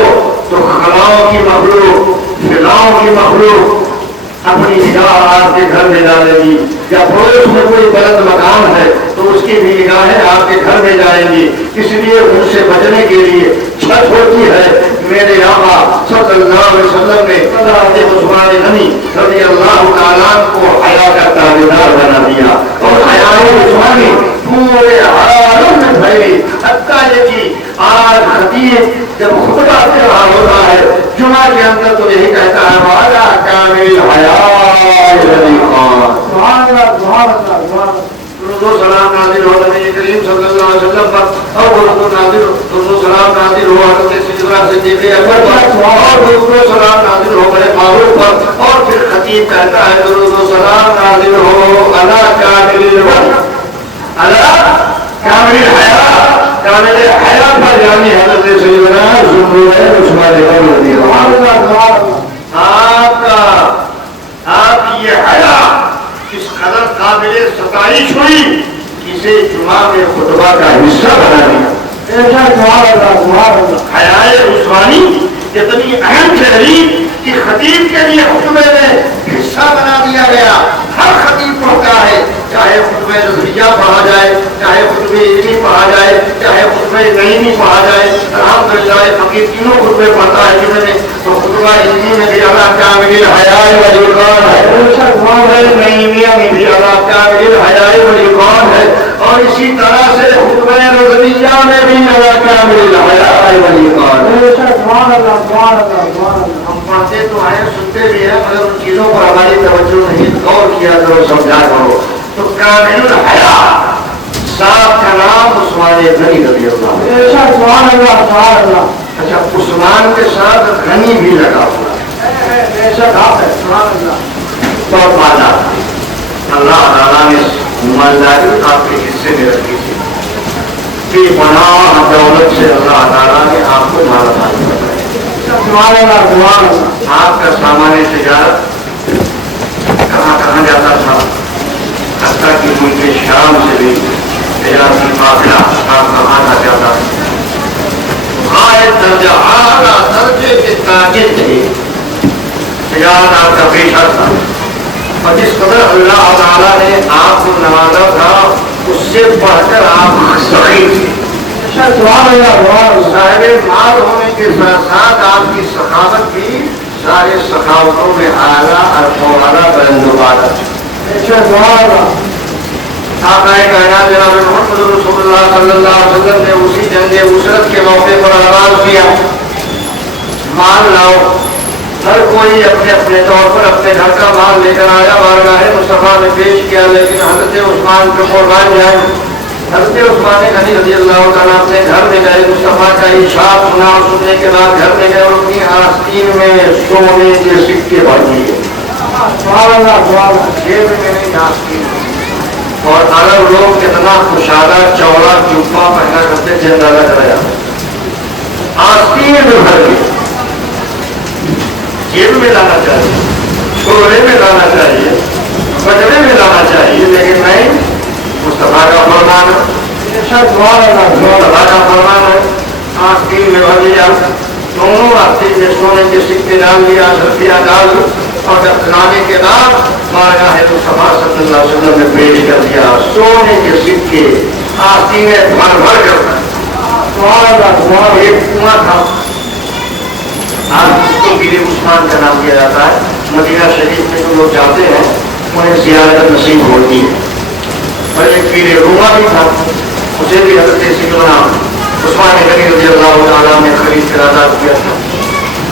تو خلاؤں کی مخلوق, فضاؤں کی مخلوق اپنی نگاہ آپ کے گھر میں ڈالے گی، یا پڑوس میں کوئی بلند مکان ہے تو اس کی بھی نگاہیں آپ کے گھر میں جائیں گی. اس لیے ان سے بچنے کے لیے چھت ہوتی ہے. میرے آقا صلی اللہ علیہ وسلم نے حضرت عثمان غنی رضی اللہ تعالیٰ کو حیا کا تابعدار بنا دیا، اور حیا عثمانی پورے عالم میں پھیلی. حتیٰ یہ کہ آج خطیب جب خطبہ دے رہا ہوتا ہے جمعہ کے اندر تو یہی کہتا ہے وعلیٰ کامل حیا الذی قال. سبحان اللہ سبحان اللہ سبحان اللہ. درود و سلام نازل ہو نبی کریم صلی اللہ علیہ وسلم پر، اور درود و سلام نازل ہو حضرت سیدنا صدیق اکبر پر، اور درود و سلام نازل ہو بڑے فاروق پر. اور پھر خطیب کہتا ہے درود و سلام نازل ہو علی کامل الوجہ علی کامل الحیا، کامل حیا پر، یعنی حضرت سیدنا عثمان غنی رضی اللہ عنہ. آپ یہ حیا اس قدر قابل ستائش ہوئی اسے جمعہ میں خطبہ کا حصہ بنا دیا. حیائے عثمانی اتنی اہم تحریر کہ خطیب کے لیے خطبے میں حصہ بنا دیا گیا. ہر خطیب پڑھتا ہے، چاہے خطبہ نظریہ پڑھا جائے، چاہے خطبہ علمی پڑھا جائے، چاہے خطبہ نعیمی پڑھا جائے. الحمدللہ فقیر تینوں خطبے پڑھتا ہے جنہوں نے تو خطبہ علمی میں بھی اللہ کامل الحیا والیقان ہے، خطبہ نعیمیہ میں بھی اللہ کامل الحیا والیقان ہے، اور اسی طرح سے خطبہ نظریہ میں بھی اللہ کامل الحیا والیقان ہے. ہم پڑھتے تو ہیں، سنتے بھی ہیں، مگر ان چیزوں پر ہماری توجہ نہیں. غور کیا کرو، سمجھا کرو. تو کامل الحیا صاحب کا نام عثمان غنی رضی اللہ عنہ. اچھا، عثمان کے ساتھ غنی بھی لگا ہوا ہے. تو مانا اللہ تعالیٰ نے مالداری آپ کے حصے میں رکھی تھی. بے پناہ دولت سے اللہ تعالیٰ نے آپ کو مالدار بنایا. آپ کا سامان تجارت کہاں کہاں جاتا تھا، حتیٰ کہ ملک شام سے بھی تجارتی قافلہ آپ کا آنا جاتا ہے. غائب درجہ اعلیٰ درجے کے تاجر تھے، تجارت آپ کا پیشہ تھا. اور جس قدر اللہ تعالیٰ نے آپ کو نوازا تھا اس سے بڑھ کر آپ سخی تھے. صاحب مال ہونے کے ساتھ ساتھ آپ کی سخاوت بھی سارے سخاوتوں میں اعلیٰ اور اعلیٰ بلند و بالا. کائنات جناب محمد رسول اللہ صلی اللہ علیہ وسلم نے اسی جنگ عسرت کے موقع پر آغاز کیا، مال لاؤ. ہر کوئی اپنے اپنے طور پر اپنے گھر کا مال لے کر آیا، بارگاہ مصطفیٰ میں پیش کیا. لیکن حضرت عثمان کو قربان جائے. حضرت عثمان غنی رضی اللہ تعالیٰ اپنے گھر میں گئے، مصطفیٰ کا ارشاد سنا، اور سننے کے بعد گھر میں گئے اور اپنی آستین میں سونے کے سکے بھر دیے. جیب میں نہیں، آستین. اور عرب لوگ کتنا خوشحالہ چوڑا جوبہ پہنا کرتے تھے، اندازہ کرایا. آستین میں بھر دیا. جیب میں لانا چاہیے، چھوڑے میں لانا چاہیے، بجرے میں لانا چاہیے، لیکن نہیں. مصطفیٰ کا فرمان ہے، مصطفیٰ کا فرمان ہے. آستین میں بھر دیا. دونوں آستین میں سونے کے سکے ڈال دیا، سرفیاں ڈال. اور جب کھلانے کے بعد بارگاہ مصطفیٰ صلی اللہ علیہ وسلم نے پیش کر دیا سونے کے سکے آستین میں بھر بھر کر. ایک کنواں تھا، آج اس کو پیرے عثمان کا نام دیا جاتا ہے. مدینہ شریف میں جو لوگ جاتے ہیں انہیں زیارت نصیب ہوتی ہے. اور ایک پیرے روما بھی تھا، اسے بھی حضرت سیدنا عثمان غنی رضی اللہ تعالیٰ نے خرید کر آزاد کیا تھا.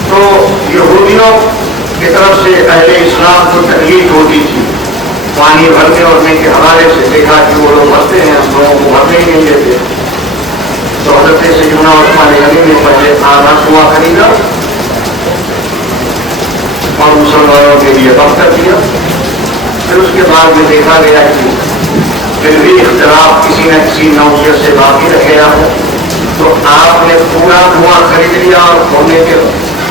تو یہودیوں کی طرف سے اہل اسلام کو تکلیف ہوتی تھی پانی بھرنے اڑنے کے حوالے سے. دیکھا کہ وہ لوگ بھرتے ہیں، ہم لوگوں کو بھرنے ہی نہیں دیتے. تو حضرت سیدنا عثمان غنی نے پہلے آدھا کنواں خریدا اور مسلمانوں کے لیے وقف کر دیا. پھر اس کے بعد میں دیکھا گیا کہ پھر بھی اختلاف کسی نہ کسی نوعیت سے باقی رہ گیا ہے. تو آپ نے پورا کنواں خرید لیا اور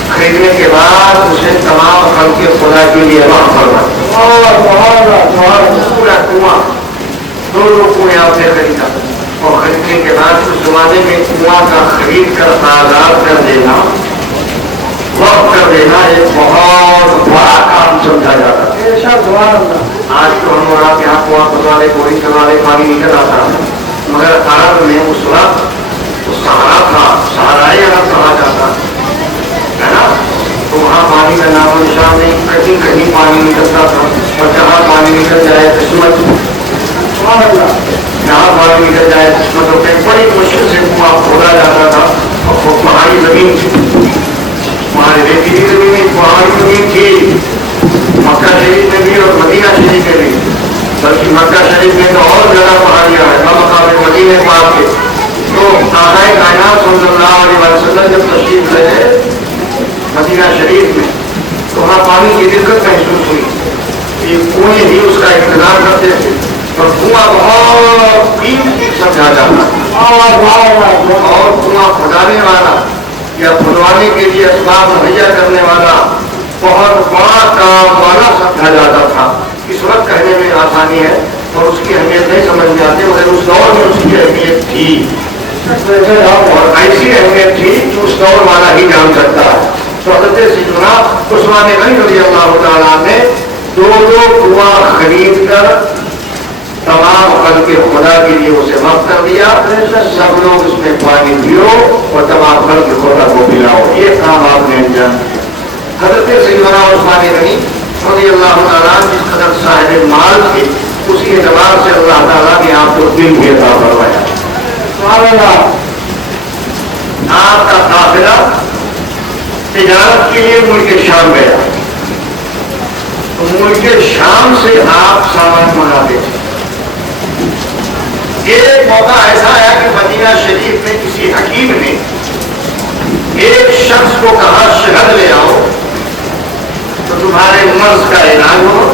خریدنے کے بعد اسے تمام خلق خدا کے لیے وقف فرمایا. پورا کنواں 2 کنویں آپ نے خریدا، اور خریدنے کے بعد اس زمانے میں کنواں کا خرید کر آزاد کر دینا وقف کر دینا ایک بہت بڑا کام سمجھا جاتا ہے۔ آج تو ہم اور آپ یہاں کنواں کھدوا لے کوئی چلا لے پانی نکل آتا ہے، مگر عرب میں اس وقت سہارا تھا، سہارائے عرب کہا جاتا ہے نا، تو وہاں پانی کا نام و نشان نہیں، کہیں کہیں پانی نکلتا تھا، اور جہاں پانی نکل جائے قسمت، جہاں پانی نکل جائے قسمتوں پہ بڑی مشکل سے کنواں کھودا جاتا تھا، اور وہ پہاڑی زمین تھی، ہمارے ریتیلی زمین پہاڑی زمین تھی، مکہ شریف میں بھی اور مدینہ شریف میں بھی، بلکہ مکہ شریف میں تو اور زیادہ پہاڑیاں ہیں بمقابلے مدینہ پاک کے۔ تو آقا کائنات صلی اللہ علیہ وسلم جب تشریف لے مدینہ شریف میں تو وہاں پانی کی دقت محسوس ہوئی، یہ کنویں ہی اس کا انتظار کرتے تھے، اور کنواں بہت قیمتی سمجھا جاتا، اور کنواں کھدانے والا یا کھدوانے کے لیے اسباب مہیا کرنے والا بہت بڑا کام والا سمجھا جاتا تھا۔ اس وقت کہنے میں آسانی ہے اور اس کی اہمیت نہیں سمجھ میں آتی، مگر اس دور میں اس کی اہمیت تھی، اور ایسی اہمیت تھی کہ اس دور والا ہی جان سکتا ہے۔ تو حضرت سیدنا عثمان غنی رضی اللہ تعالیٰ نے دو کنواں خرید کر تمام خلق خدا کے لیے اسے وقف کر دیا، سب لوگ اس میں پانی پیو اور تمام خلق خدا کو پلاؤ، یہ کام آپ نے انجام دیا۔ حضرت سیدنا عثمان غنی رضی اللہ تعالیٰ جس قدر صاحب مال تھے، اسی اعتبار سے اللہ تعالیٰ نے آپ کو دل بھی عطا فرمایا۔ آپ کا قافلہ تجارت کے لیے ملک شام گیا، تو ملک شام سے آپ سامان منگاتے تھے۔ ایک موقع ایسا ہے کہ مدینہ شریف میں کسی حکیم نے ایک شخص کو کہا شہد لے آؤ تو تمہارے مرض کا علاج ہو۔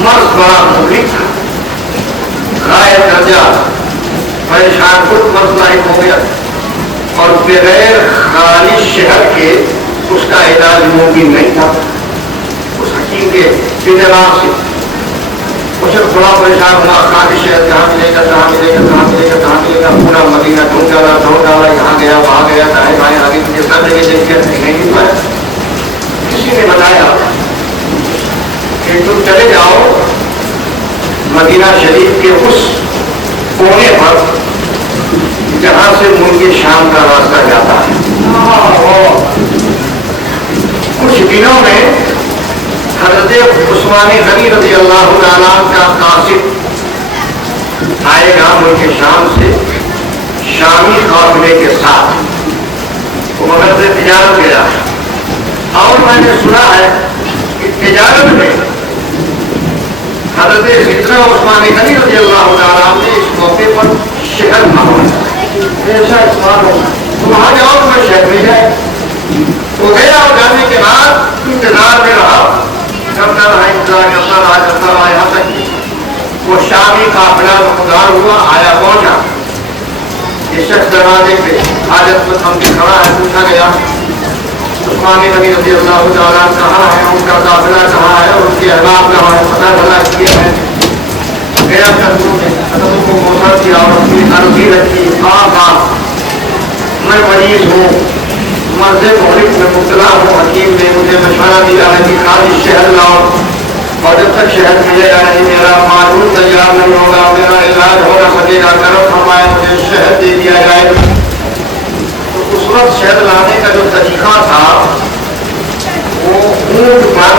مرض بڑا مہلک تھا، غائب درجہ، پریشان خود مرض لاحق ہو گیا، اور بغیر خالص شہد کے اس کا علاج ممکن نہیں تھا۔ اس حکیم کے انتظام سے وہ شخص بڑا پریشان ہوا، خالص شہد کہاں ملے گا، کہاں ملے گا، کہاں ملے گا، کہاں ملے گا، پورا مدینہ ڈھونڈ ڈالا، یہاں گیا وہاں گیا، دائیں بائیں آگے پیچھے سب جگہ دیکھ کر نہیں مل پایا۔ کسی نے بتایا کہ تم چلے جاؤ مدینہ شریف کے اس کونے پر جہاں سے ملک شام کا راستہ جاتا ہے۔ کچھ دنوں میں حضرت عثمان غنی رضی اللہ تعالیٰ کا قاصد آئے گا ملک شام سے شامی قافلے کے ساتھ، وہ مگر سے تجارت گیا، اور میں نے سنا ہے کہ تجارت میں حضرت سیدنا عثمان غنی رضی اللہ تعالیٰ نے اس موقع پر شہد منگوایا، وہاں جاؤ تمہیں شہد مل جائے۔ وہ گیا، اور جانے کے بعد انتظار میں رہا، کرتا رہا یہاں تک وہ شامی قافلہ مقدار ہوا، آیا پہنچا۔ یہ شخص دروازے پہ حاجت میں تھم کے کھڑا ہے، پوچھا گیا عثمان غنی رضی اللہ تعالیٰ کہاں ہے، ان کا قافلہ کہاں ہے، اور ان کے احباب کہاں ہے، پتہ چلا کیا ہے۔ گیا حضرت کو موسیٰ کیا اور اپنی عرضی رکھی، آپ میں مریض ہوں، مرض مہلک میں مبتلا ہوں، حکیم نے مجھے مشورہ دیا ہے کہ خالص شہد لاؤ، اور جب تک شہد ملے گا نہیں میرا معلوم تیار نہیں ہوگا، میرا علاج ہو نہ سکے گا، کرم فرمائے مجھے شہد دے دیا جائے۔ تو اس وقت شہد لانے کا جو طریقہ تھا وہ اونٹ پر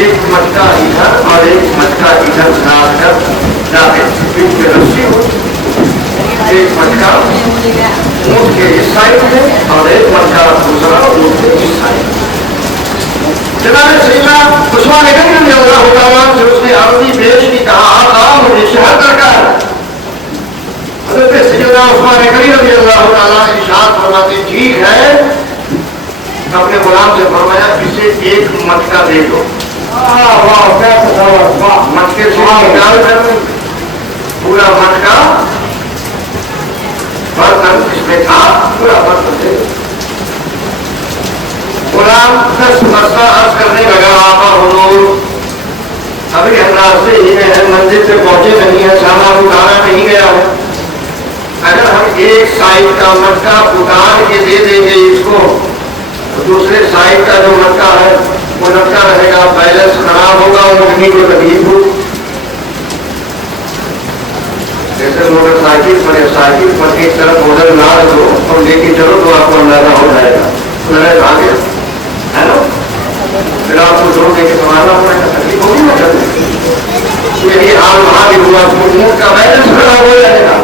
ایک مٹکا ادھر اور ایک مٹکا ادھر ڈال کر جاتے، بیچ میں رسی ہو، ایک مٹکا اونٹ کے اس سائڈ میں اور ایک مٹکا دوسرا اونٹ کے اس سائڈ۔ جناب سیدنا عثمان غنی رضی اللہ تعالیٰ سے اس نے عرضی پیش کی، کہا آقا مجھے شہد درکار۔ حضرت سیدنا عثمان غنی رضی اللہ تعالیٰ ارشاد فرماتے ٹھیک ہے، اپنے غلام سے فرمایا اسے ایک مٹکا دے دو۔ مٹکے سے نکال کر پورا مٹکا برتن اس میں تھا، پورا برتن دے دو۔ غلام دس مسئلہ عرض کرنے لگا، آقا حضور ابھی ہم راستے ہی میں ہیں، منزل سے پہنچے نہیں ہیں، سامان اتارا نہیں گیا ہے، اگر ہم ایک سائڈ کا مٹکا اتار کے دے دیں گے اس کو، دوسرے سائڈ کا جو مٹکا ہے وہ لٹکا رہے گا، بیلنس خراب ہوگا، اونٹنی کو تکلیف ہو. جیسے موٹر سائیکل پر ایک طرف ماڈل نہ رکھو اور لے کے چلو تو آپ کو اندازہ ہو جائے گا آگے ہے نا. پھر آپ کو چھوڑ دے کے سنبھالنا پڑے گا، تکلیف ہوگی نا چلنے. یہی حال وہاں بھی ہوا، اونٹ کا بیلنس خراب ہو جائے گا.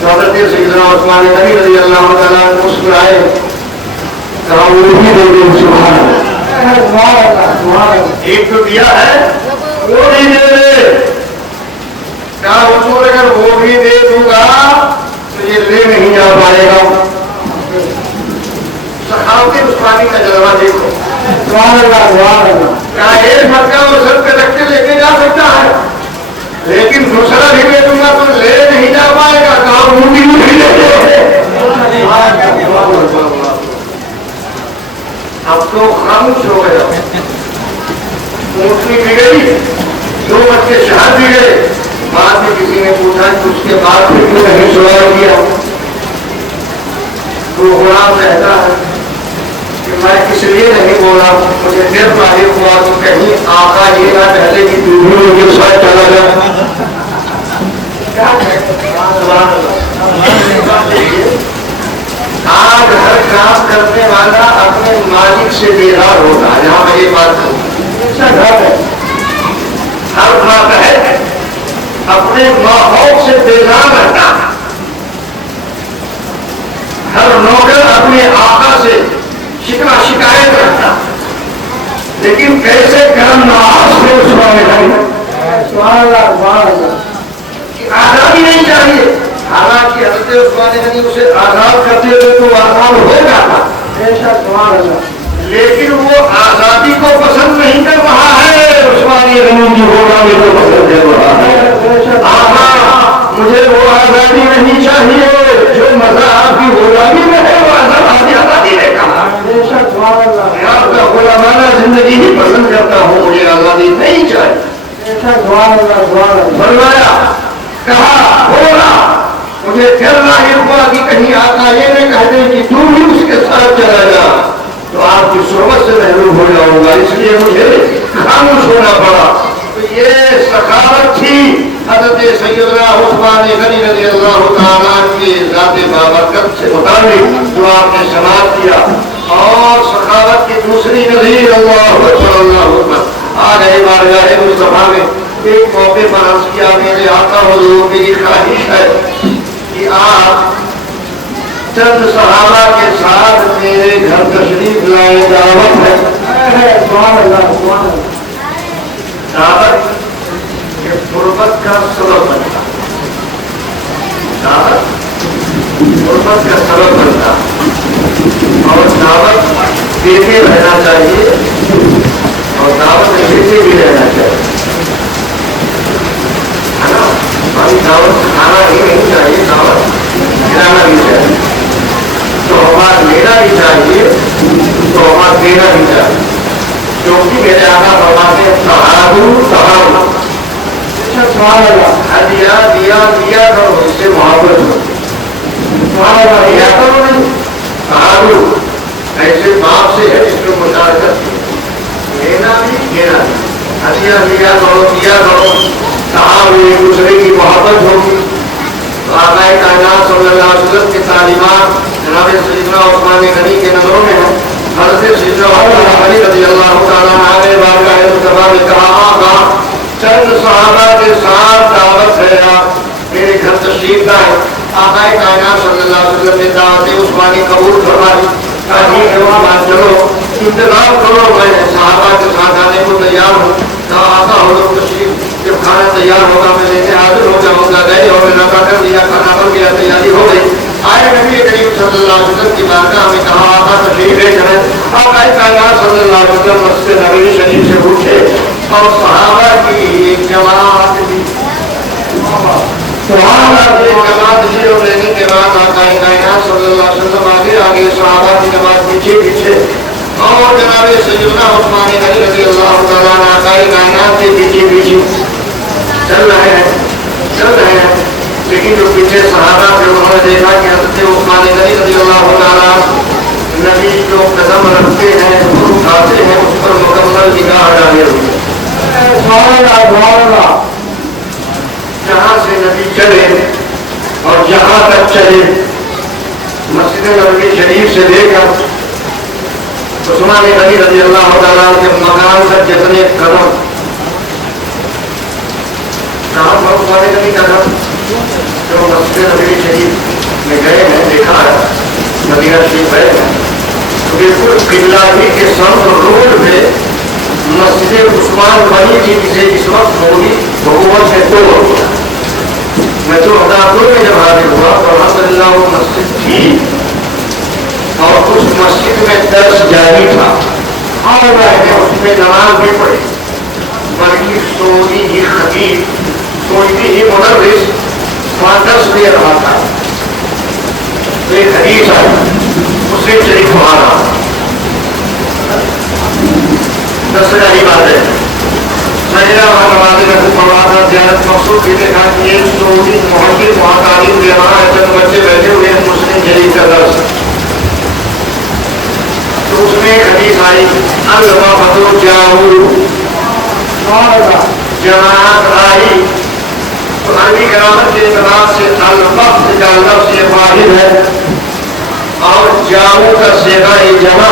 تو حضرت سیدنا عثمان غنی رضی اللہ تعالیٰ مسکرائے، کہا ایک تو دیا ہے وہ بھی دے دے. کہا حضور اگر وہ بھی دے دوں گا تو یہ لے نہیں جا پائے گا. سخاوت عثمانی کا جلوہ دیکھو. کہا ایک مٹکا وہ سر پہ رکھ کے لے کے جا سکتا ہے، لیکن دوسرا بھی دے دوں گا تو لے نہیں جا پائے گا. کہا وہ بھی نہیں لے. اب تو خاموش ہو گیا. اونٹنی بھی گئی، 2 بچے شہر بھی گئے. بعد میں کسی نے پوچھا کہ اس کے بعد پھر کیوں نہیں سوال کیا؟ تو غلام کہتا ہے کہ میں اس لیے نہیں بولا، مجھے پھر لاحق ہوا کہ کہیں آقا یہ نہ کہتے کہ تو بھی مجھے ساتھ چلا جائے. آج ہر کام کرنے والا اپنے مالک سے بیدار ہوتا ہے. یہاں میں یہ بات ہے، ہر بات ہے اپنے ماحول سے بیدار رہتا ہے. ہر نوکر اپنے آقا سے شکایت رکھتا، لیکن کیسے کرم نواز سے اس کو آزادی نہیں چاہیے. حالانکہ حضرت عثمان غنی اسے آزاد کرتے ہوئے تو آزاد ہو جاتا، لیکن وہ آزادی کو پسند نہیں کر رہا ہے. عثمان غنی کی غلامی کو پسند کر رہا ہے. مجھے وہ آزادی نہیں چاہیے جو مزہ آپ کی غلامی میں ہے، وہ آزادی نے کہا. میں آپ کا غلامانہ زندگی ہی پسند کرتا ہوں، مجھے آزادی نہیں چاہیے. فرمایا، کہا بولا، مجھے پھر لاحق ہوا کہ کہیں آقا یہ نہ کہہ دیں کہ تو بھی اس کے ساتھ چلا جا تو آپ کی صحبت سے محروم ہو جاؤں گا، اس لیے مجھے خاموش ہونا پڑا. تو یہ سخاوت تھی حضرت سیدنا عثمان غنی رضی اللہ تعالیٰ کی ذات بابرکت سے متعلق جو آپ نے سماعت کیا. اور سخاوت کی دوسری نظیر اللہ اکبر آ گئے بارگاہ مصطفیٰ میں. ایک موقع پر عرض کیا، میرے آقا حضور کی خواہش ہے کہ آپ چند صحابہ کے ساتھ میرے گھر تشریف لائے. دعوت ہے، دعوت یہ غربت کا سبب بنتا، دعوت غربت کا سبب بنتا، اور دعوت دیتے رہنا چاہیے اور دعوت دیتے بھی رہنا چاہیے. ہے نا؟ ہماری دعوت کھانا ہی نہیں چاہیے، دعوت کھلانا بھی چاہیے، تحفہ لینا بھی چاہیے، تحفہ دینا بھی چاہیے. کیونکہ میرے آقا فرماتے ہیں ہدیہ دیا کرو، اس سے محبت ہو. دیا کرو نہیں، تحادو ایسے باپ سے ہے جس میں مشارکت لینا بھی دینا بھی. ہدیہ دیا کرو، تحادو ایک دوسرے کی محبت ہوگی. آقا کائنات صلی اللہ علیہ وسلم کی تعلیمات جناب سیدنا عثمان غنی کے نظروں میں ہے. حضرت سیدنا عثمان غنی رضی اللہ تعالیٰ عنہ نے بارگاہ مصطفیٰ میں کہا، آقا چند صحابہ کے ساتھ دعوت ہے، آپ میرے گھر تشریف لائے. آقا کائنات صلی اللہ علیہ وسلم نے دعوت عثمانی قبول فرمائی. چلو انتظام کرو، میں صحابہ کے ساتھ آنے کو تیار ہوں. کہا آقا حضور تشریف، جب کھانا تیار ہوگا میں لینے حاضر ہو جاؤں گا. گئے اور میں نکا کر دیا، کھانا بن گیا، تیاری ہو گئی. آئے نبی کریم صلی اللہ علیہ وسلم کی بارگاہ میں، کہا آقا تشریف لے چلیں. آقا کائنات صلی اللہ علیہ وسلم مسجد نبوی شریف سے اٹھے اور صحابہ کی ایک جماعت دی. جماعت دی اور لینے کے بعد آقا کائنات صلی اللہ علیہ وسلم آگے صحابہ کی جماعت پیچھے اور جناب سیدنا عثمان غنی رضی اللہ تعالیٰ عنہ آقا کائنات کے پیچھے چل رہے ہیں. لیکن جو پیچھے صحابہ تھے انہوں نے دیکھا کہ حضرت عثمان غنی رضی اللہ تعالیٰ نبی جو قدم رکھتے ہیں وہ اٹھاتے ہیں اس پر مکمل نگاہ ڈالے ہوئے جہاں سے نبی چلے اور جہاں تک چلے مسجد نبوی شریف سے لے کر عثمان غنی رضی اللہ تعالیٰ کے مکان تک جتنے قدم کہاں پر عثمان غنی قدم جو مسجد نبوی شریف میں گئے ہیں دیکھا ہے مدینہ شریف گئے ہیں تو بالکل قبلہ ہی کے سمت روڈ پہ مسجد عثمان غنی کی جسے اس وقت ہوگی حکومت سے تو ہوگی میں تو ہدایتوں میں جب حاضر ہوا تو الحمدللہ وہ مسجد تھی اور اس مسجد میں درس جاری تھا اور اس میں نماز بھی پڑھی بڑی سونی ہی خطیب سوچتی ہی مدرس وہاں درس دے رہا تھا ایک حدیث ہے مسلم شریف ہمارا دسنا ہی بات ہے سجدہ وہاں نماز کا پڑھا تھا زیارت مقصود بھی دیکھا کہ ایک سعودی محدث وہاں تعلیم دے رہا ہے چند بچے بیٹھے ہوئے ہیں مسلم شریف کا درس تو اس میں ایک حدیث آئی الوقت جاؤ جماعت آئی تو عربی گرامر کے اعتبار سے الوقت کا لفظ یہ واحد ہے اور جاؤ کا صیغہ جمع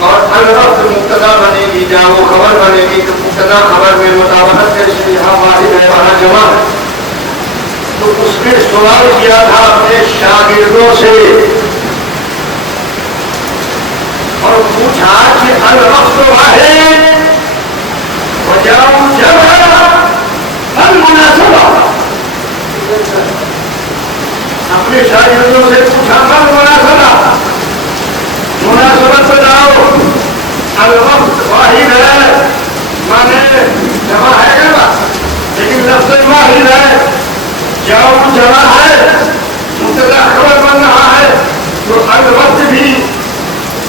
اور الوقت مبتدا بنے گی جاؤ خبر بنے گی تو مبتدا خبر میں مطابقت جیسے یہاں واحد ہے وہاں جمع تو اس نے سوال کیا تھا اپنے شاگردوں سے اور پوچھا کہ الوقت واحد وجاؤ جمع المناسبہ اپنے شاگردوں سے پوچھا المناسبہ مناسبت بتاؤ الوقت واحد ہے مانے جمع ہے نا لیکن لفظ واحد ہے جاؤ جمع ہے مبتدا خبر بن رہا ہے تو الوقت بھی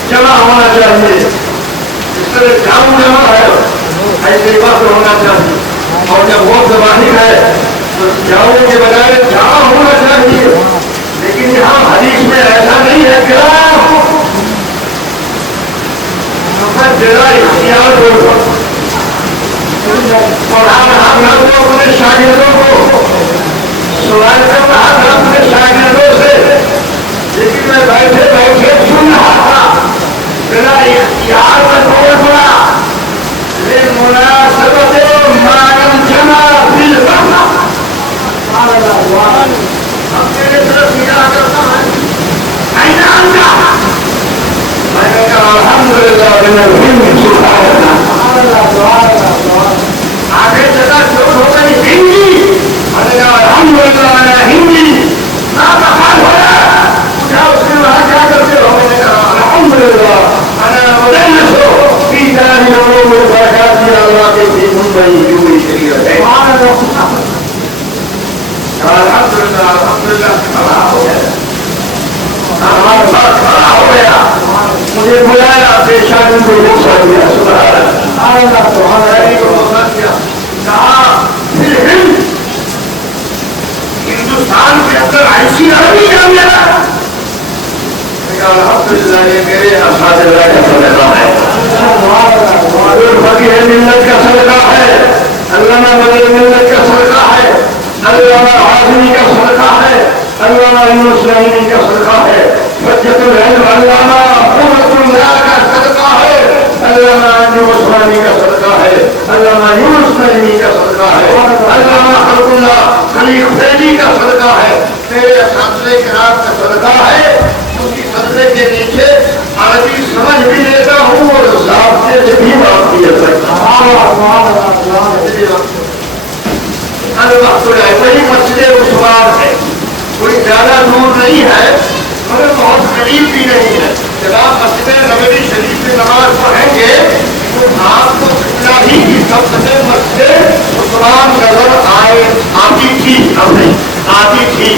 جمع ہونا چاہیے اس طرح جاؤ جمع ہے ایسے وقت ہونا چاہیے اور جب وقت واحد ہے تو جاؤ کے بجائے جمع ہونا چاہیے لیکن یہاں حدیث میں ایسا نہیں ہے کہ اختیار ہو پڑھا تو اپنے شاگردوں کو سوال کر رہا تھا اپنے شاگردوں سے لیکن میں بیٹھے بیٹھے سن رہا تھا میرا اختیار میں بول پڑا مناسبت مانم جمع بالوقت اب میرے طرف نگاہ کرتا ہے میں نے کہا الحمدللہ آگے جگہ چھوٹ ہو گئی ہندی میں نے کہا الحمدللہ ہندی نابخال ہوا پوچھا اس نے وہاں کیا کرتے ہو میں نے کہا الحمدللہ انا مدرس ہو فی دار العلوم والبرکات اللہ کے فی ممبئی یوبی شریعت ہے الحمدللہ الحمدللہ کھڑا ہو گیا ہمارے پاس کھڑا ہو گیا مجھے بلایا پیشانی کو روسا دیا سبحان کہا پھر ہندوستان کے اندر ایسی عربی جامعہ الحمدللہ یہ میرے اساتذہ کا صدقہ ہے فقیہ ملت کا صدقہ ہے علامہ بدر ملت کا صدقہ ہے علامہ اعظمی کا صدقہ ہے علامہ یونس نعیمی کا صدقہ ہے حجت العلم علامہ قرۃ اللہ کا صدقہ ہے علامہ عثمانی کا صدقہ ہے علامہ یونس نعیمی کا صدقہ ہے علامہ خلق اللہ خلیق فیضی کا صدقہ ہے میرے اساتذہ کرام کا صدقہ ہے ان کی صدقے کے نیچے عربی سمجھ بھی لیتا ہوں اور ضابطے سے بھی بات کیا سکتا الوقت ہے وہی مسجد عثمان ہے کوئی زیادہ دور نہیں ہے مگر بہت قریب بھی نہیں ہے جب آپ مسجد نبوی شریف میں نماز پڑھیں گے تو آپ کو قبلہ ہی کی سب سے مسجد عثمان نظر آتی تھی اب نہیں آتی تھی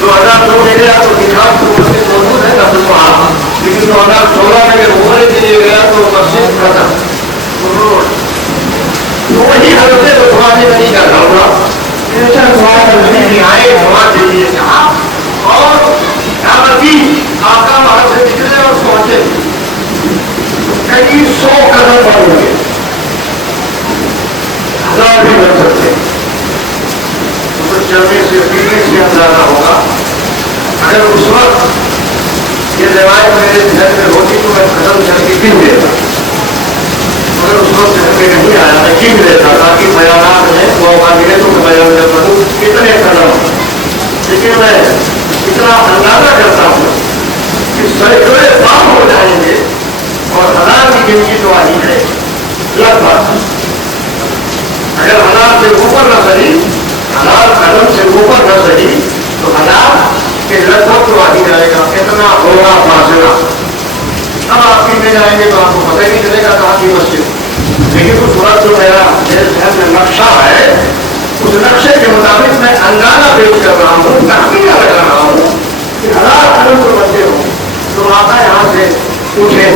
2002 میں گیا تو دکھا تو مسجد موجود ہے تب تو آپ لیکن 2016 میں جب عمرے کے لیے گیا تو مسجد ختم تو وہی حضرت عثمان غنی کا گھر آئے وہاں کے لیے اگر اس وقت یہ روایت میرے ذہن میں ہوتی تو میں ختم کر کے گن دیتا، مگر اس وقت ذہن میں نہیں آیا، میں گن لیتا تاکہ بیانات میں موقع ملے تو میں بیان کر سکوں کتنے قدم. لیکن میں اتنا اندازہ کرتا ہوں کہ سینکڑے کام ہو جائیں گے اور 1000 کی گنتی تو آئی ہے لگ بھگ. اگر 1000 سے اوپر نہ صحیح، 1000 قدم سے اوپر نہ صحیح تو 1000 کے لگ بھگ تو آ ہی جائے گا. کتنا ہوگا فاصلہ؟ اب آپ کتنے جائیں گے تو آپ کو پتہ ہی نہیں چلے گا کہاں کی مسجد. لیکن اس وقت جو میرا میرے ذہن میں نقشہ ہے، اس نقشے کے مطابق میں اندازہ پیش کر رہا ہوں، تخمینہ لگا رہا ہوں کہ 1000 قدم تو بچے ہوں. تو آقا یہاں سے اٹھے،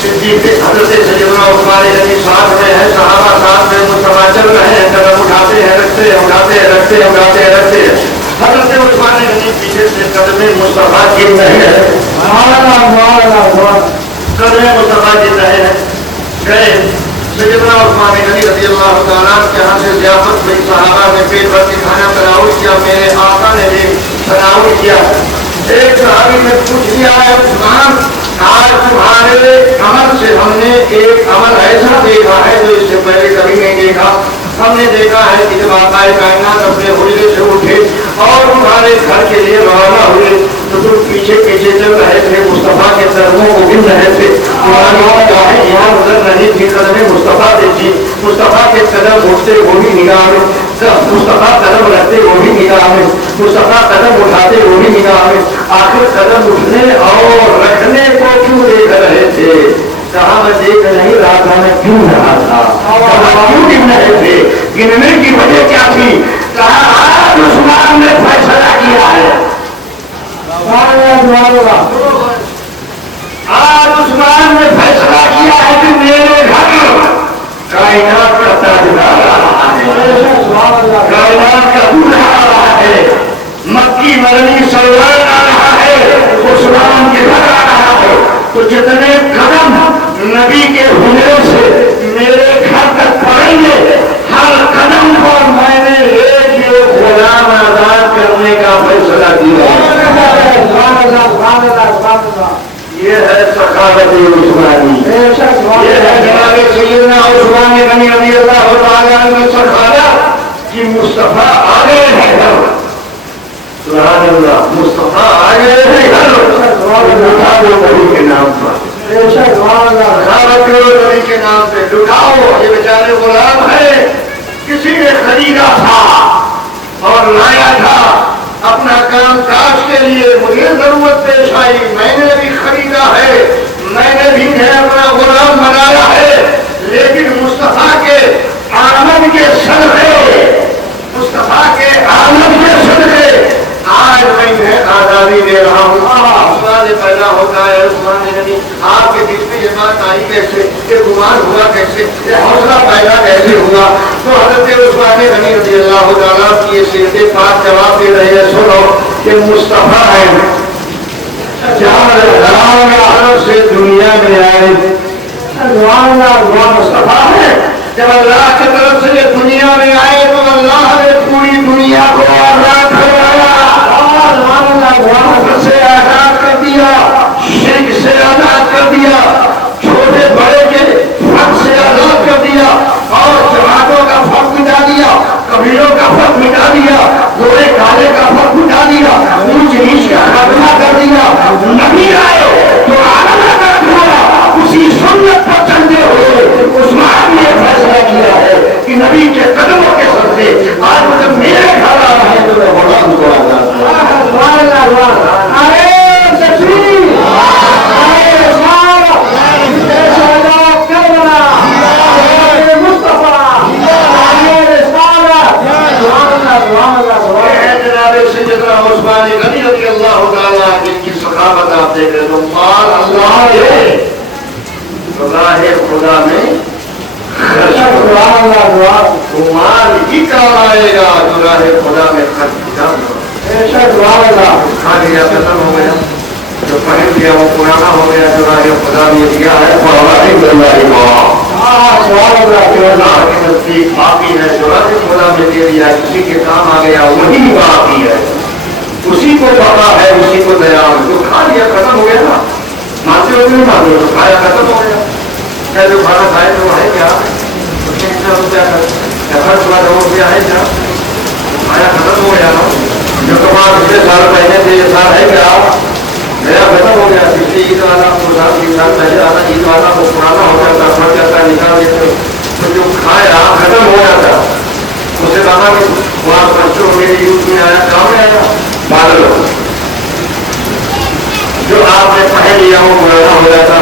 صدیق حضرت سیدنا عثمان غنی ساتھ میں ہے، صحابہ ساتھ میں، مصطفیٰ چل رہے ہیں، قدم اٹھاتے ہیں رکھتے ہیں، اٹھاتے ہیں رکھتے ہیں، اٹھاتے ہیں رکھتے ہیں. حضرت عثمان غنی پیچھے سے قدم مصطفیٰ گر رہے ہیں، قدم مصطفیٰ گر رہے ہیں. گئے سیدنا عثمان غنی رضی اللہ تعالیٰ کے یہاں سے ضیافت ہوئی، صحابہ نے پیٹ بھر کے کھانا تناول کیا، میرے آقا نے بھی تناول کیا. ایک صحابی نے پوچھ لیا ہے عثمان، آج تمہارے عمل سے ہم نے ایک عمل ایسا دیکھا ہے جو اس سے پہلے کبھی نہیں دیکھا. ہم نے دیکھا ہے کہ جب آقا کائنات اپنے حجرے سے اٹھے اور تمہارے گھر کے لیے روانہ ہوئے تو تم پیچھے پیچھے چل رہے تھے، مصطفیٰ کے قدموں کو گن رہے تھے. تمہاری یہاں نظر نہیں تھی، قدم مصطفیٰ دیکھی، مصطفیٰ کے قدم اٹھتے وہ بھی نگاہ میں، مصطفیٰ قدم رکھتے وہ بھی نگاہ میں، مصطفیٰ قدم اٹھاتے وہ بھی نگاہ میں. آخر قدم اٹھنے اور رکھنے کو کیوں دیکھ رہے تھے؟ کہاں میں دیکھ نہیں رہا تھا، میں گن رہا تھا. کیوں گن رہے تھے؟ گننے کی وجہ کیا تھی؟ کہا آج عثمان نے فیصلہ کیا ہے، آج عثمان نے فیصلہ کیا ہے کہ میرے گھر کائنات کا تاجدار آ رہا ہے، کائنات کا دولہا آ رہا ہے، مکی مدنی سلمان آ رہا ہے، عثمان کے گھر آ رہا ہے. تو جتنے قدم نبی کے حجرے سے میرے گھر تک پڑیں گے، ہر قدم پر میں نے ایک غلام آزاد کرنے کا فیصلہ کیا. یہ ہے سخاوت عثمانی، یہ ہے جناب سیدنا عثمان غنی رضی اللہ تعالیٰ عنہ سخاوت کہ مصطفیٰ آگے ہے گھر. سبحان اللہ، مصطفیٰ آگے ہے گھر. لٹا دو نبی کے نام پر، سخاوت نبی کے نام پہ لٹاؤ. یہ بیچارے غلام ہے، کسی نے خریدا تھا اور لایا تھا اپنا کام کاج کے لیے، مجھے ضرورت پیش آئی، میں نے بھی خریدا ہے، میں نے بھی اپنا غلام بنایا ہے. لیکن مصطفیٰ کے آمد کے صدقے، مصطفیٰ کے آمد کے صدقے آج میں انہیں آزادی دے رہا ہوں. عثمان پیدا ہوتا ہے، عثمان غنی آپ کے دل میں یہ بات آئی کیسے، یہ گمان ہوا کیسے، یہ حوصلہ پیدا کیسے ہوا؟ تو حضرت عثمان غنی رضی اللہ تعالیٰ کی یہ سیرت پاک جواب دے رہے ہیں. سنو کہ مصطفیٰ ہے، عرب سے دنیا میں آئے، مصطفیٰ ہے. جب اللہ کی طرف سے یہ دنیا میں آئے تو اللہ نے پوری دنیا کو آزاد کروایا، کفر سے آزاد کر دیا، شرک سے آزاد کر دیا، چھوٹے بڑے کے فرق سے آزاد کر دیا، اور جماعتوں کا فرق مٹا دیا، قبیلوں کا فرق مٹا دیا، گورے کالے کا فرق مٹا دیا، اونچ نیچ کا خاتمہ کر دیا. نبی آئے تو عالم کا کھولا، اسی سنت پر چلتے ہوئے عثمان نے فیصلہ کیا ہے کہ نبی کے قدموں کے صدقے آج جب میرے گھر آ رہے ہیں تو میں غلام کو آزاد عثمان غنی رضی اللہ تعالیٰ جن کی ثقافت آپ دیکھ رہے تو اللہ راہ خدا میں مال ہی کام آئے گا جو راہ خدا میں خرچ کھا لیا ختم ہو گیا، جو پہن لیا وہ پرانا ہو گیا، جو راہ خدا میں دیا ہے نزدیک باقی ہے، جو راہ خدا میں دے دیا کسی کے کام آ گیا وہی باقی ہے، اسی کو پتا ہے، اسی کو القیام جو کھا لیا ختم ہو گیا نا، مانتے ہو نہیں مانتے ہو، کھایا ختم ہو گیا، کیا جو کھانا کھائے تو ہے کیا خرچ ہوا روپیہ ہے کیا، کھایا ختم ہو گیا نا، جو کپڑا پچھلے سال پہنے تھے یہ سال ہے کیا، نیا ختم ہو گیا، پچھلی عید والا کو سال پہلے آتا عید والا کو پرانا ہو جاتا پڑ جاتا نکال دیتے، تو جو کھایا ختم ہو جاتا اسے کہا کہ وہاں خرچوں میری یوز میں آیا کام میں آیا بادل جو آپ نے پہن لیا وہ پرانا ہو جاتا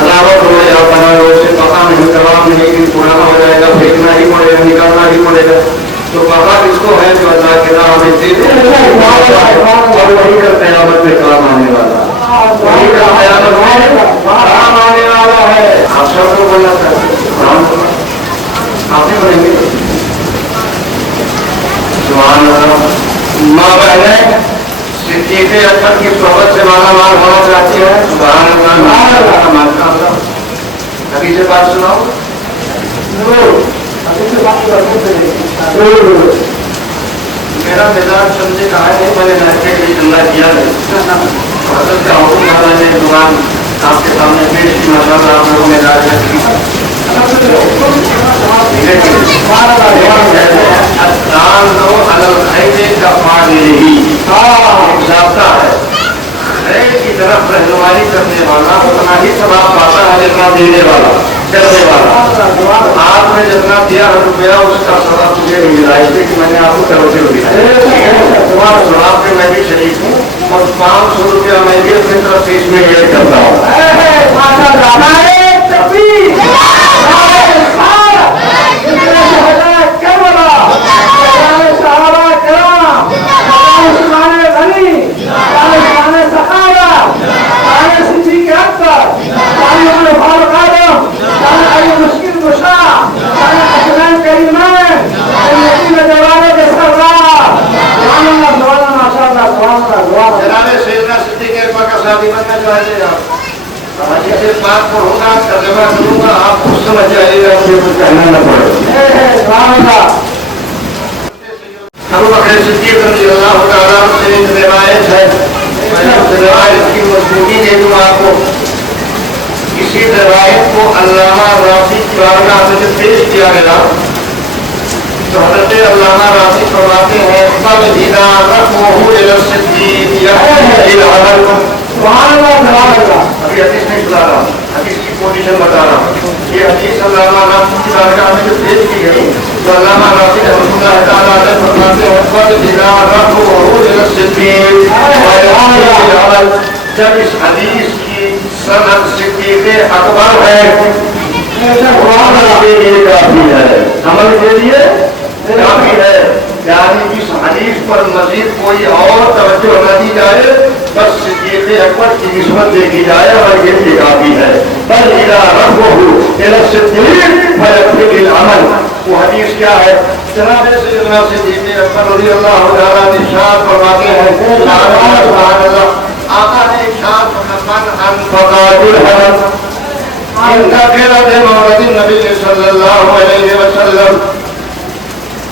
عداوت ہو یا بنا لو اسے پتا نہیں جواب نہیں کہ پرانا ہو جائے گا پھینکنا ہی پڑے گا نکالنا ہی پڑے گا، تو پتا کس کو ہے جو اللہ کے نام اور وہی کا قیامت میں کام آنے والا وہی کا قیامت میں کام آنے والا ہے۔ آپ سب کو بولنا چاہتے آپ نے بولیں گے سبحان اللہ۔ ماں بہنیں صدیق اکبر کی صحبت سے مالا مال ہونا چاہتی ہے، سبحان اللہ مانتا اللہ۔ ابھی سے بات سناؤ میرا مزاج سمجھے کہا نہیں میں نے نہتے کے لیے چندہ کیا نہیں، حضرت کا حکم والا نے دکان آپ کے سامنے پیش کی، ماشاءاللہ آپ لوگوں نے مزاج رکھی ضابطہ ہے خیر کی طرف رہنمائی کرنے والا اتنا ہی ثواب پاتا ہے جتنا دینے والا کرنے والا، آپ نے جتنا دیا روپیہ اس کا ثواب مجھے نہیں ملا، اس لیے کہ میں نے آپ کو کرتے ہوئے ثواب پہ میں بھی شریک ہوں اور 500 روپیہ میں بھی اپنی طرف سے اس میں ایڈ کرتا ہوں۔ بات کو ہوگا ترجمہ کروں گا آپ خود سمجھ جائیے گا، مجھے کچھ کہنا نہ پڑے۔ ابو بکر صدیق رضی اللہ تعالیٰ عنہ سے ایک روایت ہے، میں اس روایت کی مضمونی دے دوں آپ کو۔ اسی روایت کو علامہ راضی کی بارگاہ میں جب پیش کیا گیا تو حضرت علامہ راضی فرماتے ہیں فَبْهِدَا رَقْمُهُ إِلَى الصِّدِّيقِ يَحْمِلِ الْعَمَلُ۔ ابھی حدیث نہیں سنا رہا، حدیث کی پوزیشن بتا رہا ہوں۔ یہ حدیث علامہ راضی کی بارگاہ میں جب پیش کی گئی تو علامہ راضی رحمۃ اللہ تعالیٰ علیہ فرماتے ہیں فَبْهِدَا رَقْمُهُ إِلَى الصِّدِّيقِ يَحْمِلِ الْعَمَلُ۔ جب اس حدیث کی سند صدیق اکبر ہے عمل کے لیے کافی ہے، عمل کے لیے کافی ہے، یعنی اس حدیث پر مزید کوئی اور توجہ نہ دی جائے، بس صدیق اکبر کی نسبت دیکھی جائے اور یہ بھی کافی ہے۔ بل اذا رفعه الى الصدیق فیکفی العمل۔ وہ حدیث کیا ہے؟ جناب سیدنا صدیق اکبر رضی اللہ تعالیٰ عنہ ارشاد فرماتے ہیں سبحان اللہ، آقا نے ارشاد فرمایا من انفق درہما مولد نبی صلی اللہ علیہ وسلم،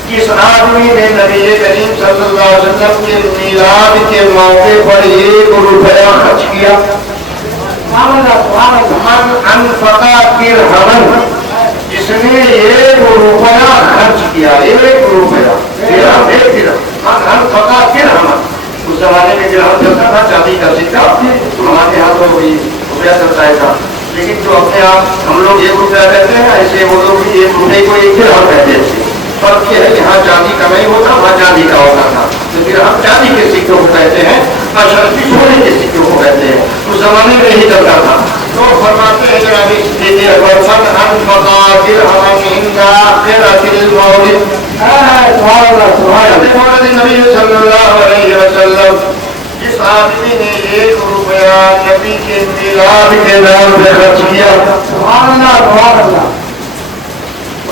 کس آدمی نے نبی کریم صلی اللہ علیہ وسلم کے میلاد کے موقع پر 1 روپیہ خرچ کیا، من انفق درہما، جس نے 1 روپیہ خرچ کیا، 1 روپیہ درہم، 1 درہم، من انفق درہما۔ اس زمانے میں درہم چلتا تھا چاندی کا سکہ، ہمارے یہاں تو روپیہ چلتا ہے تھا، لیکن جو اپنے آپ ہم لوگ 1 روپیہ کہتے ہیں ایسے وہ لوگ بھی 1 روپے کو 1 درہم کہتے تھے۔ فرق یہ ہے یہاں چاندی کا نہیں ہوتا، وہاں چاندی کا ہوتا تھا، تو پھر ہم چاندی کے سکوں کو کہتے ہیں، اشرفی سونے کے سکوں کو کہتے ہیں، اس زمانے میں یہی چلتا تھا۔ تو فرماتے ہیں جناب صدیق اکبر من انفق درہما عند آخرۃ المولد، مولد نبی صلی اللہ علیہ وسلم، جس آدمی نے 1 روپیہ نبی کے میلاد کے نام پہ خرچ کیا، سبحان اللہ سبحان اللہ،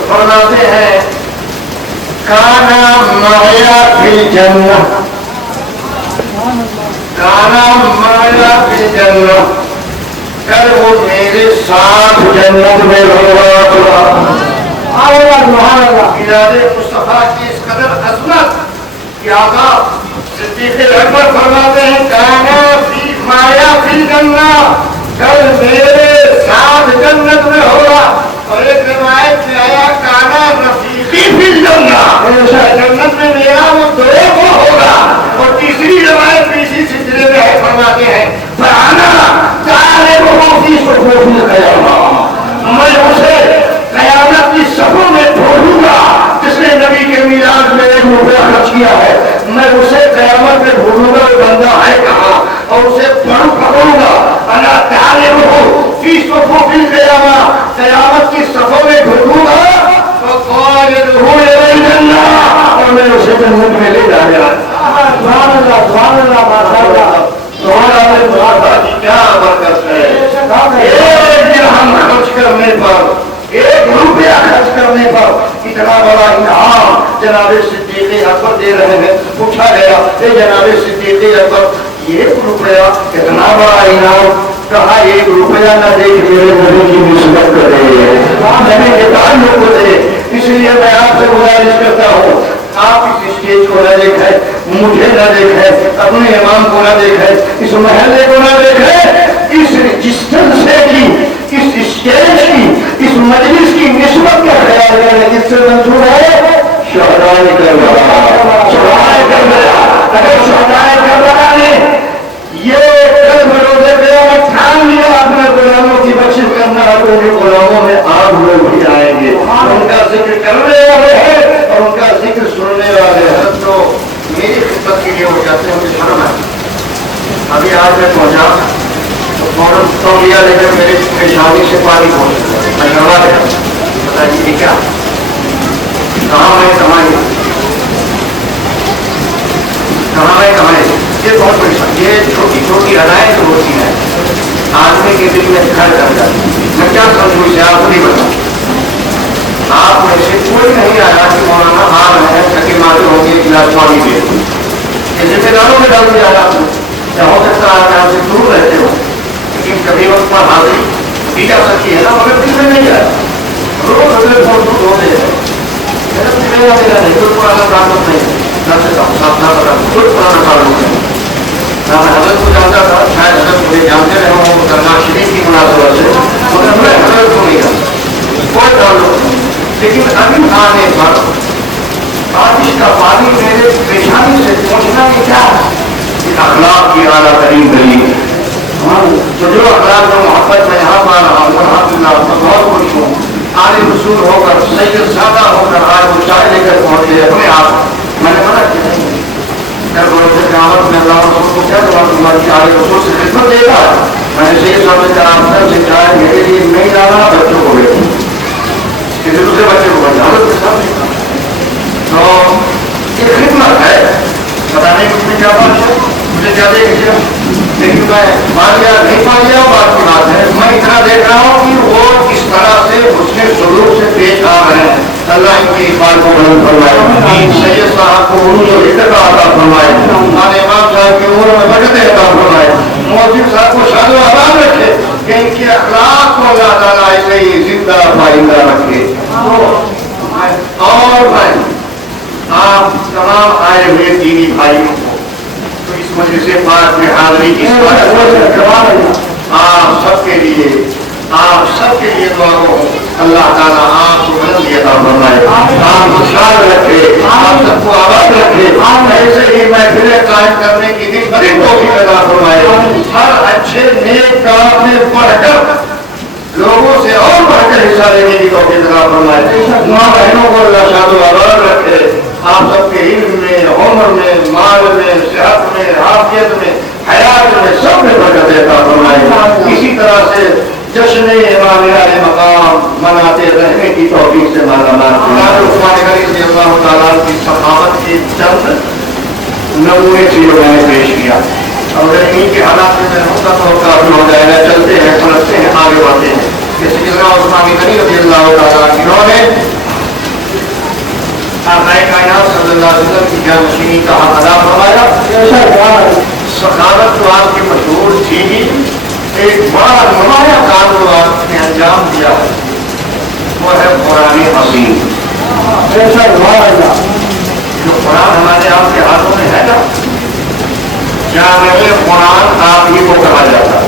فرماتے ہیں کانا معیا فی الجنہ، کانا معیا فی الجنہ، کل وہ میرے ساتھ جنت میں ہوگا۔ میلاد مصطفیٰ کی اس قدر عظمت کہ آقا صدیق اکبر فرماتے ہیں کانا الجنہ، کل میرے ساتھ جنت میں ہوگا. اور ایک روایت میں آیا کانا رفیقی فی الجنہ، جنت میں میرا وہ دوست ہوگا. اور تیسری روایت بھی اسی سلسلے میں ہے، فرماتے ہیں فانا طالبہ فی صفوف القیامہ، میں اسے قیامت کی صفوں میں ڈھونڈوں گا. جس نے نبی کے میلاد میں 1 روپیہ خرچ کیا ہے، میں اسے قیامت میں ڈھونڈوں گا. وہ بندہ ہے کہاں؟ اور اسے پکڑوں گا. انا طالبہ فی صفوف القیامہ، قیامت کی صفوں میں ڈھونڈوں گا. اور میں اسے جنت میں لے جانے والا. سبحان اللہ، سبحان اللہ، ماشاء اللہ. تمہارا کیا برکت ہے. ایک درہم خرچ کرنے پر، 1 روپیہ خرچ کرنے پر اتنا بڑا انعام جناب صدیق اکبر دے رہے ہیں. پوچھا گیا کہ جناب صدیق اکبر 1 روپیہ اتنا بڑا انعام؟ کہا 1 روپیہ نہ دے میرے نبی کی نسبت کرے، نبی کے تعلق کو دے. اس لیے میں آپ سے گزارش کرتا ہوں، آپ اس اسٹیج کو نہ دیکھیں، مجھے نہ دیکھیں، اپنے امام کو نہ دیکھیں، اس محلے کو نہ دیکھیں. اس رجسٹر سے کی، اس اسٹیج کی، اس مجلس کی نسبت کا خیال کریں. کس سے منظور ہے؟ شہدائے کربلا، شہدائے کربلا. اگر شہدائے کربلا نے یہ کل بروزے قیامت ٹھان لیا اپنے غلاموں کی بخشش کرنا ہے، تو ان غلاموں میں آپ لوگ بھی آئیں گے. ان کا ذکر کرنے والے ہیں اور ان کا ذکر سننے والے ہیں. تو میری خدمت کے لیے ہو جاتے ہیں، مجھے شرم ہے. ابھی آج میں پہنچا تو فوراً تولیہ لے کر میرے پیشانی سے پانی پہنچ میں کروا دیا. بتائیے یہ کیا؟ کہاں میں کمائی، کہاں میں کمائی. یہ بہت بڑی بات. یہ چھوٹی چھوٹی ادائیں جو ہوتی ہیں آدمی کے دل میں گھر کر جاتی. میں کیا سمجھوں اسے آپ نہیں بتاؤں. آپ میں سے کوئی نہیں آیا کہ مولانا آ رہے ہیں تھکے مارے ہوں گے، گلاس پانی دے دوں. یہ ذمہ داروں میں ڈال دیا آپ نے. ہو سکتا ہے آپ یہاں سے دور رہتے ہو، لیکن کبھی وقت پر حاضری کی جا سکتی ہے نا، مگر دل میں نہیں آیا. روز اگلے بہت دور ہوتے ہیں. میرا نہیں، کوئی پرانا تعلق نہیں. نہ سے کوئی پرانا تعلق نہیں. نہ میں حضرت کو جانتا تھا، شاید حضرت مجھے جانتے رہے ہوں درگاہ شریف کی مناسبت سے، مگر میں حضرت کو نہیں جانتا، کوئی تعلق نہیں. لیکن ابھی آنے پر بارش کا پانی میرے پیشانی سے پہنچنا ہی کیا ہے؟ اخلاق کی اعلیٰ ترین دلیل ہے. تو جو اخلاق و محبت میں یہاں پا رہا ہوں الحمدللہ بہت خوش ہوں. عالم رسول ہو کر، سید سادہ ہو کر آج وہ چائے لے کر پہنچے اپنے آپ. میں نے منع کیا قیامت میں اللہ رسول کو کیا جواب دوں گا کہ عالم رسول سے خدمت دے گا. میں نے سید صاحب سے آپ سے چائے میرے لیے نہیں لانا، بچوں کو لے کسی دوسرے بچے کو بچا حضرت کے ساتھ. تو یہ خدمت ہے. پتا نہیں مجھ میں کیا بات ہے، مجھے کیا دیکھ لیا، لیکن میں مان لیا نہیں مان لیا بات کی بات ہے. میں اتنا دیکھ رہا ہوں کہ وہ کس طرح سے اس کے سلوک سے پیش آ رہے ہیں. اللہ ان کی اقبال کو بلند فرمائے، سید صاحب کو عروج و عزت عطا فرمائے، امام صاحب کی عمر میں برکت عطا فرمائے، مؤذن صاحب کو شاد و آباد رکھے، کہ ان کے اخلاق کو اللہ تعالیٰ ایسے ہی زندہ پائندہ رکھے. اور میں آپ تمام آئے ہوئے دینی بھائیوں کو تو اس مجلس پاک میں حاضری کی آپ سب کے لیے دعا ہو. اللہ تعالیٰ آپ کو بلندی عطا فرمائے، آپ خوشحال رکھے، آپ سب کو آباد رکھے. ایسے ہی محفلیں قائم کرنے کی دن بڑی توفیق عطا فرمائے. ہر اچھے نیک کام میں بڑھ کر لوگوں سے اور بڑھ کر حصہ لینے کی توفیق عطا فرمائے. ماں بہنوں کو اللہ شاد و آباد رکھے. آپ سب کے علم میں، عمر میں، مال میں، صحت میں، عافیت میں، حیات میں، سب میں برکت عطا فرمائے. اسی طرح سے جشن امام عالی مقام مناتے رہنے کی توفیق سے مالا مال. عثمان غنی رضی اللہ تعالیٰ کی سخاوت کے چند نمونے چیزوں میں نے پیش کیا. اور انہیں کے حالات میں ہوں گا تو کافی ہو جائے گا. چلتے ہیں، سمجھتے ہیں، آگے بڑھتے ہیں. جیسے کہ عثمان غنی رضی اللہ تعالیٰ جنہوں نے آقائے کائنات صلی اللہ علیہ وسلم کی جانشینی کا حق ادا فرمایا. سخاوت تو آپ کی مشہور تھی ہی، ایک بڑا نمایاں کام جو آپ نے انجام دیا ہے وہ ہے قرآن حسین. جو قرآن ہمارے آپ کے ہاتھوں میں ہے نا، جامع قرآن آپ ہی کو کہا جاتا ہے.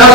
10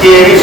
23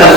10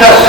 10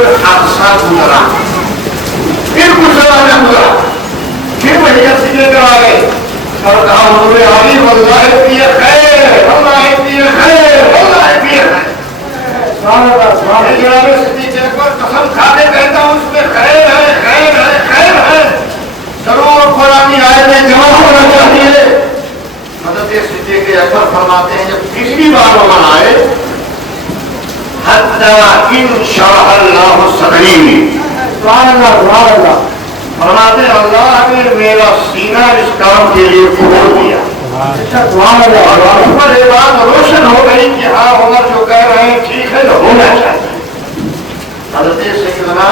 عرصہ گزرا، پھر کچھ زمانہ گزرا، پھر وہی سیدھے کرا گئے اور کہا حضور علی واللہ فی خیر، واللہ فی خیر، واللہ فی خیر۔ جناب صدیق اکبر قسم کھاتے کہتا ہوں اس میں خیر ہے، خیر ہے، خیر ہے، ضرور قرآن آیتیں جمع ہونا چاہیے۔ حضرت صدیق اکبر فرماتے ہیں جب تیسری بار وہ منائے حتی انشاء اللہ صدری، فرماتے اللہ نے میرا سینہ اس کام کے لیے کھول دیا، اور پر یہ بات روشن ہو گئی کہ ہاں عمر جو کہہ رہے ہیں ٹھیک ہے تو ہونا چاہیے۔ حضرت سیدنا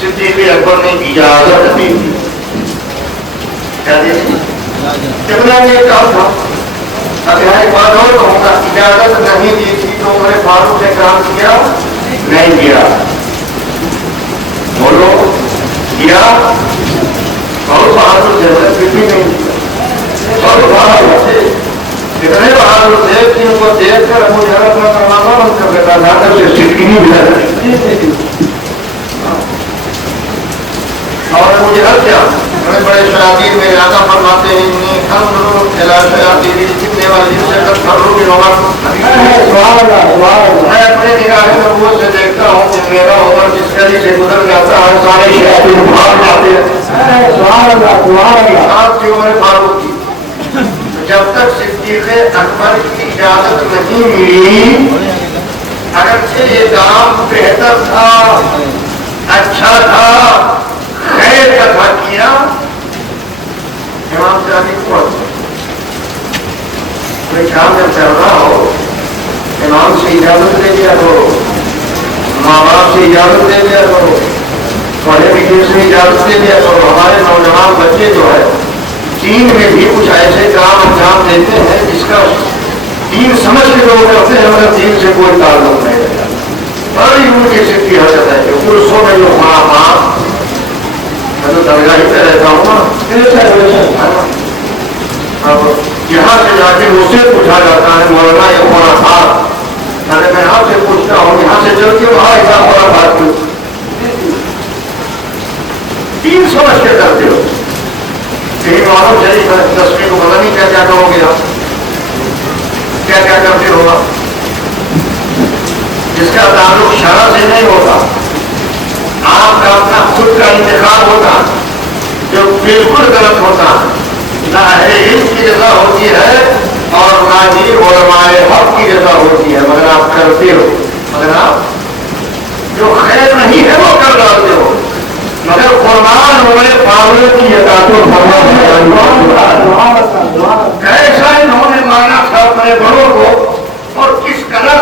صدیق اکبر نے اجازت دی، کیا دی؟ کتنا یہ کام تھا؟ اب یہاں ایک بات اور کہوں گا، اجازت نہیں دی تھی تو عمر فاروق نے کام کیا نہیں کیا؟ بولو کیا؟ بہت بہادر تھے، پھر بھی نہیں کیا، بہت بہادر تھے، اتنے بہادر تھے کہ ان کو دیکھ کر ابو جہل اپنا کروانا بند کر دیتا تھا، تب سے سٹکی نہیں ملا رہی۔ اور ابو جہل کیا بڑے بڑے شیاطین میرے آقا فرماتے ہیں جتنے والے جن سے میں اپنے نگاہ نبوت سے دیکھتا ہوں کہ میرا عمر جس گلی سے گزر جاتا ہے سارے شیاطین بھاگ جاتے ہیں۔ آپ کی عمر فاروق کی جب تک صدیق اکبر کی اجازت نہیں ملی، اگرچہ یہ کام بہتر تھا، اچھا تھا، خیر کا تھا کیا، امام شافعی کو کوئی کام جب چل رہا ہو امام سے اجازت دے دیا کرو، ماں باپ سے اجازت دے دیا کرو، پڑھے لکھے سے اجازت دے دیا کرو۔ ہمارے نوجوان بچے جو ہے دین میں بھی کچھ ایسے کام انجام دیتے ہیں جس کا دین سمجھ کے لوگ کرتے ہیں مگر دین سے کوئی تعلق نہیں رہتا۔ بڑی ان کی سکھی حرکت ہے کہ پرسوں میں جو ماں باپ میں تو درگاہ ہی پہ رہتا ہوں نا، اب یہاں سے جا کے مجھ سے پوچھا جاتا ہے مولانا یہ ہمارا تھا، میں آپ سے پوچھتا ہوں یہاں سے چل کے وہاں ایسا ہمارا بات کیوں؟ تین سمجھ کے کرتے ہو، یہی معلوم چلی تصویر کو پتا نہیں کیا کیا کرو گے آپ، کیا کیا کرتے ہوگا جس کا تعلق شرع سے نہیں ہوتا، آپ کا اپنا خود کا انتخاب ہوتا جو بالکل غلط ہوتا، نہ اہل علم کی جزا ہوتی ہے اور نہ ہی علماء حق کی جزا ہوتی ہے، مگر آپ کرتے ہو، مگر آپ جو خیر نہیں ہے وہ کر ڈالتے ہو۔ مگر قرآن عمر فاروق کی کیسا انہوں نے مانا تھا اپنے بڑوں کو اور کس قدر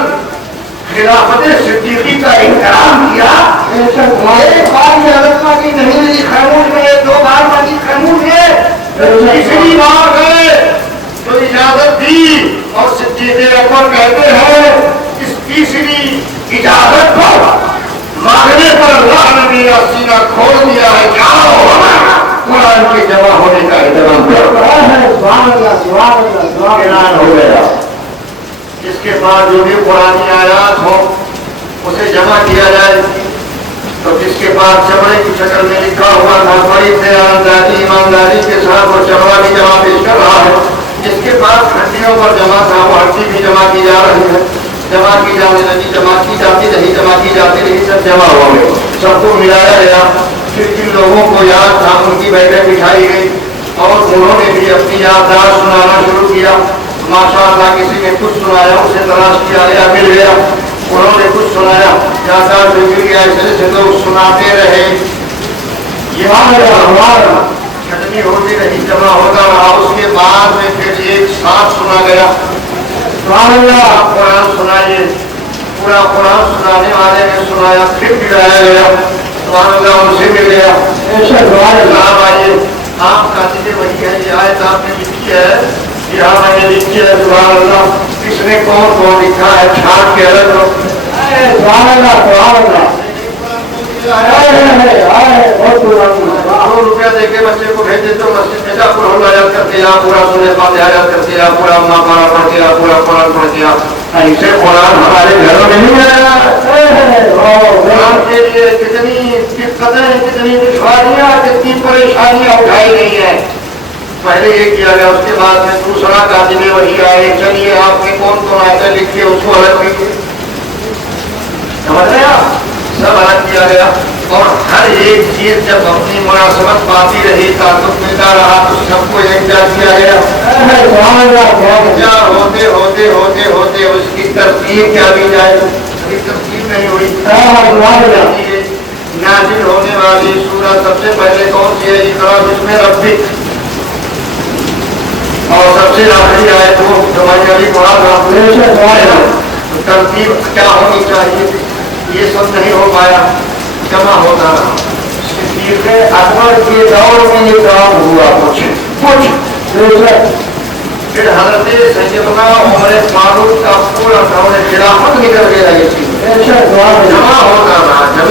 خلافت صدیقی کا احترام کیا۔ ایک بار میں علماء کی نہیں ملی خاموش میں، دو بار ملی خاموش ہے، تیسری بار گئے تو اجازت دی اور صدیق اکبر کہتے ہیں اس تیسری اجازت کو مانگنے پر اللہ نے میرا سینہ کھول دیا ہے، جاؤ قرآن کے جمع ہونے کا اہتمام کرو۔ اعلان ہو گیا، اس کے بعد جو بھی قرآنی آیات ہو اسے جمع کیا جائے، تو جس کے بعد چمڑے کی شکل میں لکھا ہوا تھا بڑی دیانتداری ایمانداری کے ساتھ وہ چمڑا بھی جمع پیش کر رہا ہے، جس کے بعد ہڈیوں پر جمع تھا وہ ہڈی بھی جمع کی جا رہی ہے، جمع کی جانے لگی، جمع کی جاتی رہی، جمع کی جاتی رہی، سب جمع ہو گئے، سب کو ملایا گیا۔ پھر جن لوگوں کو یاد تھا ان کی بیٹھیں بٹھائی گئی اور انہوں نے بھی اپنی یادداشت سنانا شروع کیا۔ ماشاء اللہ کسی نے کچھ سنایا، اسے تلاش کیا گیا، مل گیا، انہوں نے کچھ سنایا، یادداشت گر گیا، ایسے لوگ سناتے رہے، چھٹنی ہوتی رہی، جمع ہوتا رہا۔ اس کے بعد میں پھر ایک ساتھ سنا گیا، قرآن سنائیے، پورا قرآن سنانے والے نے سنایا، پھر گرایا گیا، سبحان اللہ ان سے مل گیا، صاحب آئیے آپ کا چیزیں وہی ہے، یہ آیت آپ نے لکھی ہے، یہاں میں نے لکھی ہے، سبحان اللہ اس نے کون کون لکھا ہے، چھانٹ کے الگ لو، سبحان اللہ سبحان اللہ۔ 2 روپیہ دے کے بچے کو بھیج دیتے ہو مسجد میں، جا پورا یاد کرتے یا پورا سورہ فاتحہ یاد کرتے یا پورا اما پارا پڑھ کے یا پورا قرآن پڑھ کے، ایسے قرآن ہمارے گھروں میں نہیں آیا، آپ کے لیے کتنی دقتیں، کتنی دشواریاں، کتنی پریشانیاں اٹھائی گئی ہیں. پہلے یہ کیا گیا، اس کے بعد میں دوسرا کاتب وحی آئے، چلیے آپ نے کون کون آتے لکھے اس کو الگ کیجیے. سمجھ رہے آپ؟ سب الگ کیا گیا. اور ہر ایک چیز جب اپنی مناسبت پاتی رہی، تعلق ملتا رہا، تو سب کو ایک جا کیا گیا. ہوتے ہوتے ہوتے ہوتے اس کی ترتیب کیا دی جائے، ترتیب نہیں ہوئی. نازل ہونے والی سورت سب سے پہلے کون سی ہے؟ اقرا بسم ربک. اور سب سے آخری آئے تو جو میں نے ابھی پڑھا تھا، ترتیب کیا ہونی چاہیے تھی، یہ سب نہیں ہو پایا، جمع ہوتا رہا. صدیق اکبر کے دور میں یہ کام ہوا کچھ. پھر حضرت سیدنا عمر فاروق کا پورا دور خلافت نکل گیا. یہ چیز جمع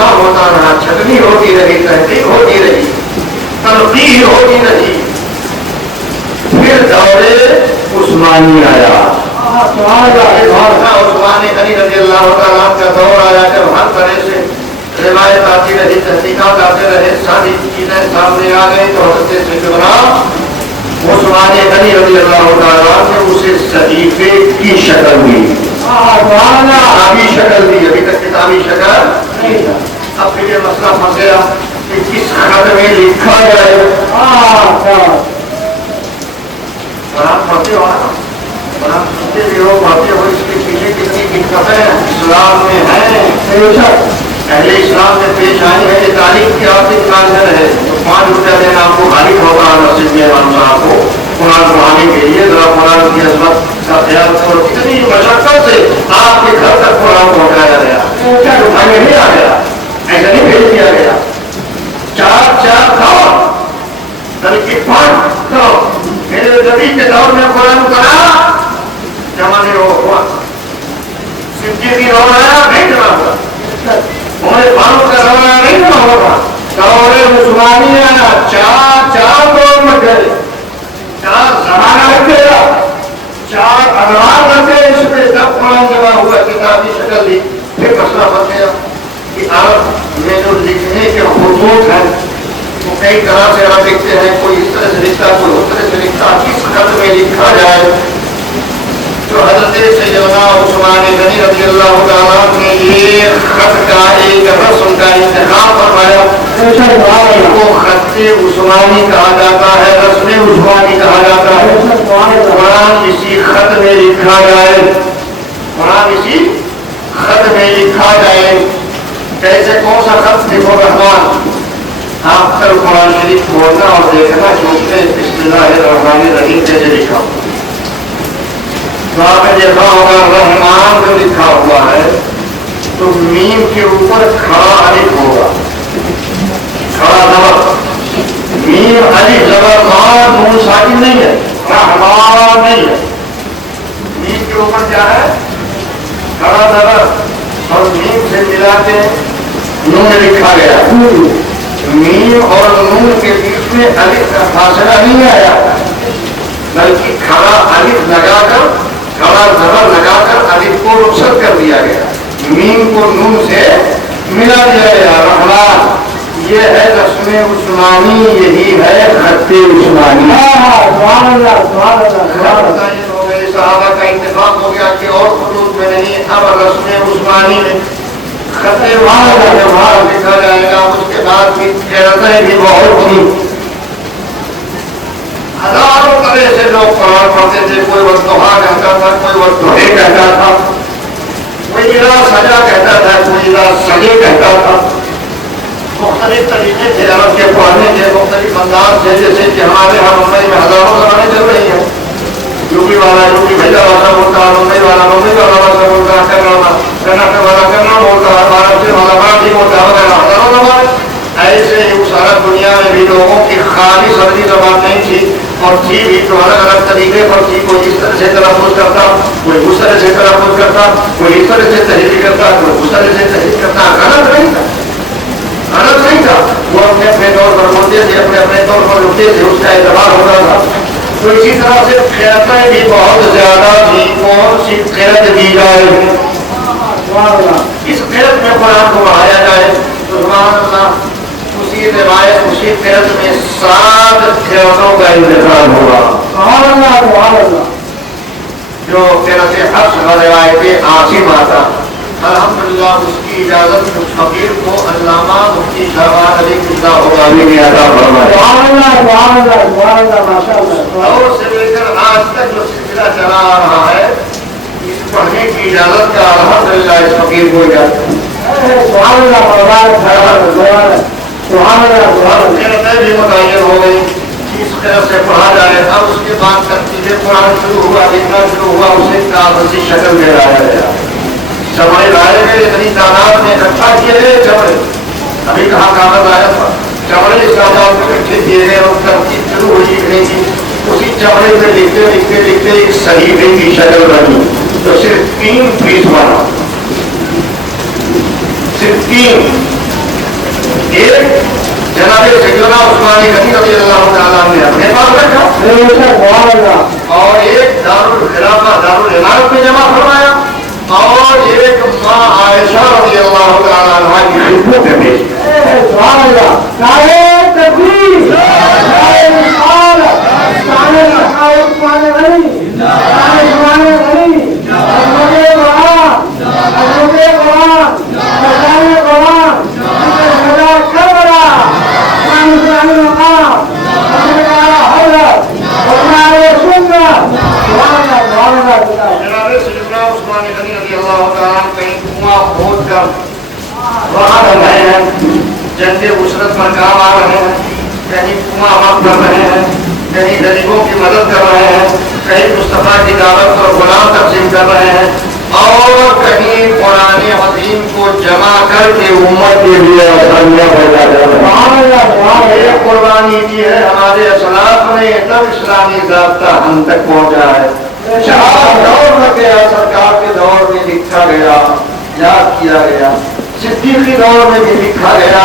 ہوتا رہا، چھٹنی ہوتی رہی، تحقیق ہوتی رہی، تنقید ہوتی رہی. پھر دور عثمانی آیا. عثمانی غنی رضی اللہ تعالیٰ کا دور آیا، جب ہر طرح سے روایت آتی رہی، تحقیقات آتے رہے، ساری چیزیں سامنے آ گئی. تو حضرت سیدنا عثمانی غنی رضی اللہ تعالیٰ نے اسے صحیفے کی شکل دی، کتابی شکل دی. ابھی تک کتابی شکل نہیں تھا. اب پھر یہ مسئلہ پھنس گیا کہ کس خط میں لکھا جائے. پڑھتے ہو نا، سنتے بھی ہو، پڑھتے ہو. اس کے پیچھے کتنی دقتیں اسلام میں ہیں، پہلے اسلام میں پیش آئی ہے. یہ تاریخ کی آپ کی ناظر ہے. تو 5 روپیہ دینا آپ کو غالب ہوگا مسجد میں امام صاحب کو قرآن پڑھانے کے لیے. ذرا قرآن کی عظمت کا خیال کرو. کتنی مشقت سے آپ کے گھر تک قرآن پہنچایا گیا. اٹھانے نہیں آ گیا، ایسا نہیں بھیج دیا گیا. 4 دور بلکہ 5 دور. میرے نبی کے دور میں قرآن اترا، جمع نہیں ہوا. صدیقی دور آیا، نہیں جمع ہوا. عمر فاروق کا دور آیا، نہیں جمع ہوگا. دور عثمانی آیا، 4 دور میں گئے. 4 زمانہ لگ گیا، 4 انوار لگ گئے. اس پہ تب قرآن جمع ہوا، کتابی شکل دی. پھر مسئلہ بن گیا کہ عرب میں جو لکھنے کے خطوط ہیں وہ کئی طرح سے عرب لکھتے ہیں. کوئی اس طرح سے لکھتا، کوئی اس طرح سے لکھتا. کس خط میں لکھا جائے؟ تو حضرت سیدنا عثمان غنی رضی اللہ تعالیٰ نے یہ خط کا ایک رسم کا انتخاب فرمایا. کو خط عثمانی کہا جاتا ہے، رسم عثمانی کہا جاتا ہے. قرآن اسی خط میں لکھا جائے، قرآن اسی خط میں لکھا جائے. کیسے؟ کون سا خط؟ دیکھو رحمان. آپ کل قرآن شریف کھولنا اور دیکھنا کہ اس میں بسم اللہ الرحمن الرحیم کیسے لکھا ہوا. تو آپ نے دیکھا ہوگا رحمان جو لکھا ہوا ہے تو میم کے اوپر کھڑا الف ہوگا، کھڑا زبر. میم الف زبر مان نون ساکن نہیں ہے، رحمان نہیں ہے. میم کے اوپر کیا ہے؟ کھڑا زبر. اور میم سے ملا کے نون لکھا گیا. میم اور نون کے بیچ میں الف کا فاصلہ نہیں آیا، بلکہ کھڑا الف لگا کر، کھڑا زبر لگا کر الف کو رخصت کر دیا گیا. میم کو نون سے ملا دیا گیا. رحمان یہ ہے رسم عثمانی، یہی ہے خط عثمانی. صحابہ کا اتفاق ہو گیا کہ اور خطوط میں نہیں، اب رسم عثمانی میں خط وہاں لکھا جائے گا. اس کے بعد بھی خیرتیں بھی بہت تھیں. ہزاروں طرح سے لوگ قرآن پڑھتے تھے. کوئی وقتوحا کہتا تھا، کوئی وقتوحے کہتا تھا، کوئی اذا سجا کہتا تھا، کوئی اذا سجے کہتا تھا. مختلف طریقے تھے عرب کے پڑھنے کے، مختلف انداز تھے. جیسے کہ ہمارے یہاں ممبئی میں ہزاروں زبانیں چل رہی ہیں. یوپی والا یوپی بھیجا بھاشا بولتا ہے، ممبئی والا ممبئی والا بھاشا بولتا ہے، کرناٹک والا کنڑ بولتا ہے، مہاراشٹر والا مراٹھی بولتا ہے، وغیرہ ہزاروں زبان. ایسے ہی اس عرب دنیا میں بھی لوگوں کی خالی سردی زبان نہیں تھی، اور تھی بھی تو الگ الگ طریقے پر تھی. کوئی اس طرح سے تلفظ کرتا، کوئی اس طرح سے تلفظ کرتا، کوئی اس طرح سے تحریر کرتا، کوئی اس طرح سے تحریر کرتا. غلط نہیں تھا، غلط نہیں تھا. وہ اپنے اپنے طور پر بولتے تھے، اپنے اپنے طور پر لکھتے تھے، اس کا اعتبار ہوتا تھا. تو اسی طرح سے خیرتیں بھی بہت زیادہ تھی. کون سی خیرت دی جائے؟ اس قرت میں قرآن کو پڑھایا جائے تو سبحان اللہ اسی روایت اسی قرت میں 7 قرتوں کا انتخاب ہوا. سبحان اللہ سبحان اللہ. جو قرت حفص کا روایت عاصم آتا الحمدللہ اس کی اجازت اس فقیر کو علامہ مفتی شہباز علی قبلہ ہوگاوی نے عطا فرمائی. سبحان اللہ سبحان اللہ سبحان اللہ ماشاءاللہ. اور سے لے کر آج تک جو سلسلہ چلا آ رہا ہے اس پڑھنے کی اجازت کا الحمدللہ اس فقیر کو اجازت. سبحان اللہ سبحان اللہ. قرتیں بھی متعین ہو گئی اس قرت سے پڑھا جائے. اب اس کے بعد ترتیب قرآن شروع ہوا لکھنا شروع ہوا اسے کاغذی شکل میں لایا گیا. چمڑے لائے گئے اتنی تعداد میں اکٹھا کیے گئے چمڑے. ابھی کہاں کاغذ آیا تھا چمڑے اس تعداد میں اکٹھے کیے گئے اور ترتیب شروع ہوئی لکھنے کی. اسی چمڑے میں لکھتے لکھتے لکھتے ایک صحیفے کی شکل بنی تو صرف 3 پیس بنا. صرف 3. ایک جناب سیدنا عثمان غنی رضی اللہ تعالیٰ نے اپنے پاس رکھا اور ایک دارالخلافہ دارالعمارت میں جمع فرمایا اور ایک ماں عائشہ رضی اللہ تعالیٰ عنہ کی خدمت میں بھیج دیا. سبحان اللہ. نعرہ تکبیر نعرہ رسالت نعرہ عثمان غنی نعرہ عثمان غنی نعرہ قرآن نعرہ قرآن نعرہ قرآن نعرہ کربلا نعرہ مقام نعرہ حضرت نعرہ سنت. سبحان اللہ سبحان اللہ. جناب سیدنا عثمان غنی رضی اللہ تعالیٰ کہیں کنواں کھود کر وہاں رہ رہے ہیں جنگ عشرت پر کام آ رہے ہیں. کہیں کنواں وقت کر رہے ہیں کہیں غریبوں کی مدد کر رہے ہیں کہیں مصطفیٰ کی دعوت اور غلام تقسیم کر رہے ہیں اور کہیں قرآن عظیم کو جمع کر کے امت کے لیے ایک قربانی کی ہے. ہمارے اسلاف نے تب اسلامی ضابطہ ہم تک پہنچا ہے. دور میں گیا سرکار کے دور میں لکھا گیا یاد کیا گیا. صدیقی دور میں بھی لکھا گیا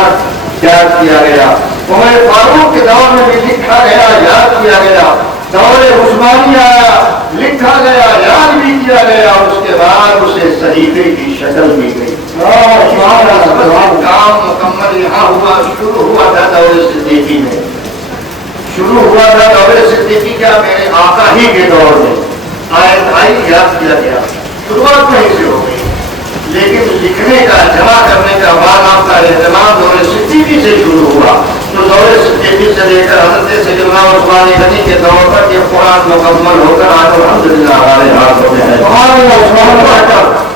یاد کیا گیا. عمر فاروق کے دور میں بھی لکھا گیا یاد کیا گیا. دور عثمانی آیا لکھا گیا یاد بھی کیا گیا. اس کے بعد اسے صحیفے کی شکل دی گئی. کام مکمل یہاں ہوا شروع ہوا تھا دور صدیقی میں. شروع ہوا تھا دور صدیقی کا میرے آقا ہی کے دور میں آیت آئی یاد کیا گیا. شروعات وہیں سے ہو گئی لیکن لکھنے کا جمع کرنے کا بعد کا اہتمام دور صدیقی سے شروع ہوا. تو دور صدیقی سے لے کر حضرت سیدنا عثمان غنی کے دور تک یہ قرآن مکمل ہو کر آج الحمدللہ ہمارے ہاتھوں میں ہے.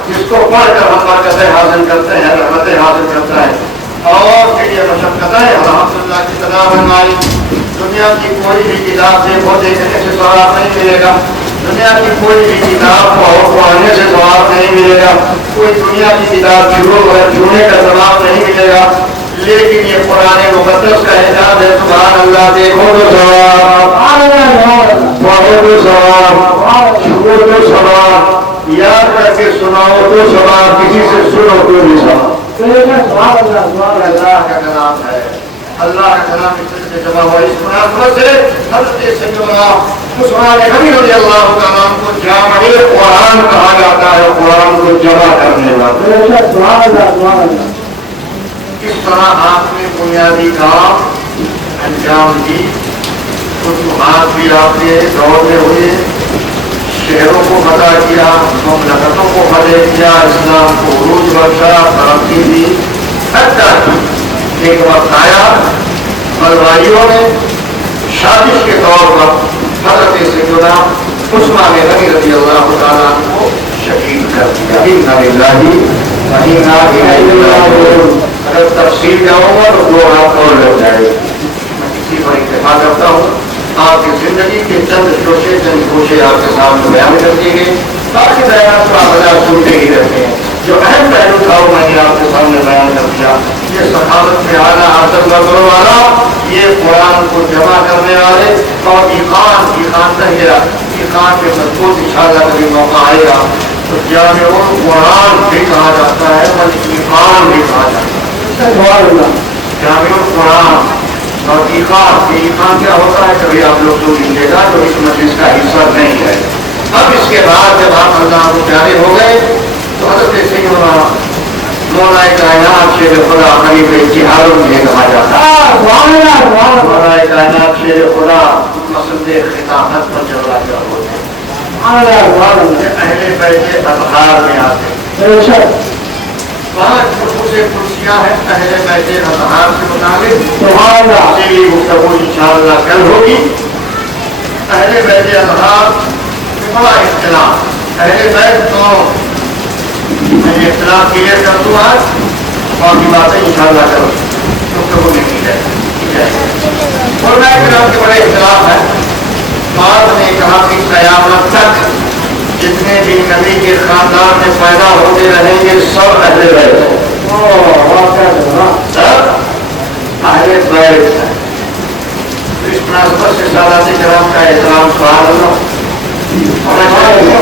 جس کو پڑھ کر ہم برکتیں حاصل کرتے ہیں رحمتیں حاصل کرتا ہے اور پھر یہ مشقتیں الحمدللہ کی کتاب ہماری. دنیا کی کوئی بھی کتاب سے وہ دیکھنے سے ثواب نہیں ملے گا. دنیا کی کوئی بھی کتاب کو پڑھنے سے ثواب نہیں ملے گا. کوئی دنیا کی کتاب چھونے کا ثواب نہیں ملے گا. لیکن یہ قرآن مقدس کا اعجاز ہے. سبحان اللہ. دیکھو تو ثواب پڑھو تو ثواب چھو تو ثواب یاد کر کے سناؤ تو ثواب کسی سے سنو تو بھی ثواب. اللہ کا کلام ہے. اللہ کا کلام اس طرح سے جمع ہوا. اس مناسبت سے حضرت سیدنا عثمان غنی رضی اللہ تعالیٰ کو جامع قرآن کہا جاتا ہے. قرآن کو جمع کرنے والا. اس طرح آپ نے بنیادی کام انجام دی. فتوحات بھی آپ کے دور میں ہوئے. شہروں کو فتح کیا مملکتوں کو فتح کیا. اسلام کو عروج بخشا ترقی دی. ایک وقت آیا ملوائیوں نے شادش کے طور پر حضرت سیدنا عثمان غنی رضی اللہ تعالیٰ کو شہید کر دیا. اگر تفصیل جاؤں گا تو 2 ہاتھ اور لگ جائے گا. میں کسی پر اتفاق کرتا ہوں آپ کی زندگی کے چند گوشے آپ کے سامنے بیان کر دیے گئے. باقی بیان تو آپ سنتے ہی رہتے ہیں. جو اہم پہلو تھا وہ میں نے آپ کے سامنے بیان کر دیا. یہ صحابت میں آنا حاصل کرنے والا یہ قرآن کو جمع کرنے والے اور ایقان تہیرا ایقان کے مضبوط اشارہ کبھی موقع آئے گا تو جامع القرآن بھی کہا جاتا ہے بلکہ ایقان بھی کہا جاتا ہے. جامع القرآن اور ایقان کیا ہوتا ہے کبھی آپ لوگ تو لیجیے گا تو اس مجلس کا حصہ نہیں ہے. اب اس کے بعد جب آپ اللہ کو پیارے ہو گئے تو حضرت سیدنا شیر خدا خلیف اتحاد میں کہا جاتا ہے. مولا کائنات شیر خدا مسند خلافت پر چل رہا ہوتے ہیں. اہل بیت اطہار میں آتے ہیں. 5 خصوصی کرسیاں ہیں اہل بیت اطہار سے متعلق. اسی لیے گفتگو انشاءاللہ کل ہوگی. اہل بیت اطہار میں بڑا اختلاف. اہل بیت تو اختلاف کلیئر کر دوں آج. باقی باتیں انشاءاللہ کرو گفتگو نہیں کی جائے. علماء کرام کے بڑے اختلاف ہے. بعض نے کہا کہ قیامت تک جتنے بھی نبی کے خاندان میں پیدا ہوتے رہیں گے سب اہل بیت ہیں. سب اہل بیت ہیں. اس مناسبت سے سادات کرام کا احترام سوال ہونا چاہیے.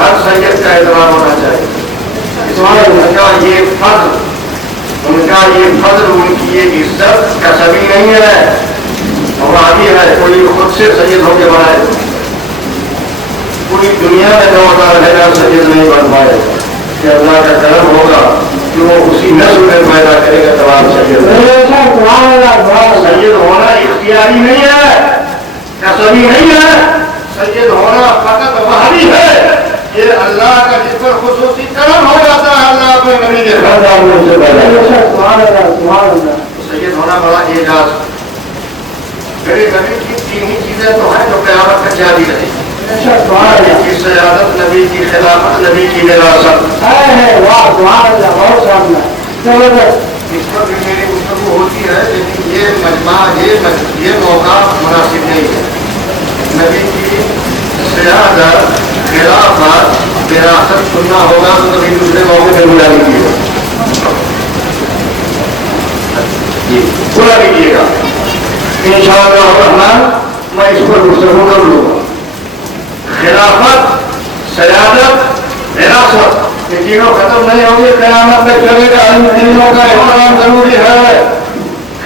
ہر سید کا احترام ہونا چاہیے. ان کا یہ فضل ان کی یہ عزت کسبی نہیں ہے. وہابی ہے کوئی خود سے سید ہو کے بنائے. پوری دنیا میں دوڑتا رہے گا سید نہیں بن پائے. کہ اللہ کا کرم ہوگا کہ وہ اسی نسل میں پیدا کرے گا تمام سید. سید ہونا اختیاری نہیں ہے, کسبی نہیں ہے. سید ہونا فقط وحی ہے. یہ اللہ کا جس پر خصوصی کرم ہو جاتا ہے. اللہ اپنے نبی کے خاندان میں سے پیدا. سید ہونا بڑا اعزاز. میرے نبی کی 3 ہی چیزیں تو ہیں جو قیامت تک جاری رہیں. نبی کی سیادت, نبی کی خلافت, نبی کی وراثت. اس پر بھی میری گفتگو ہوتی ہے لیکن یہ مجمع یہ موقع مناسب نہیں ہے. نبی کی سیادت, خلافت, وراثت سننا ہوگا تو کبھی دوسرے موقع پہ بلا لیجیے گا. پورا لیجیے گا انشاءاللہ الرحمن. میں اس پر گفتگو کر لوں گا. خلافت, سیادت, وراثت یہ تینوں ختم نہیں ہوگی. قیامت تک چلے گا. ان تینوں کا احترام ضروری ہے.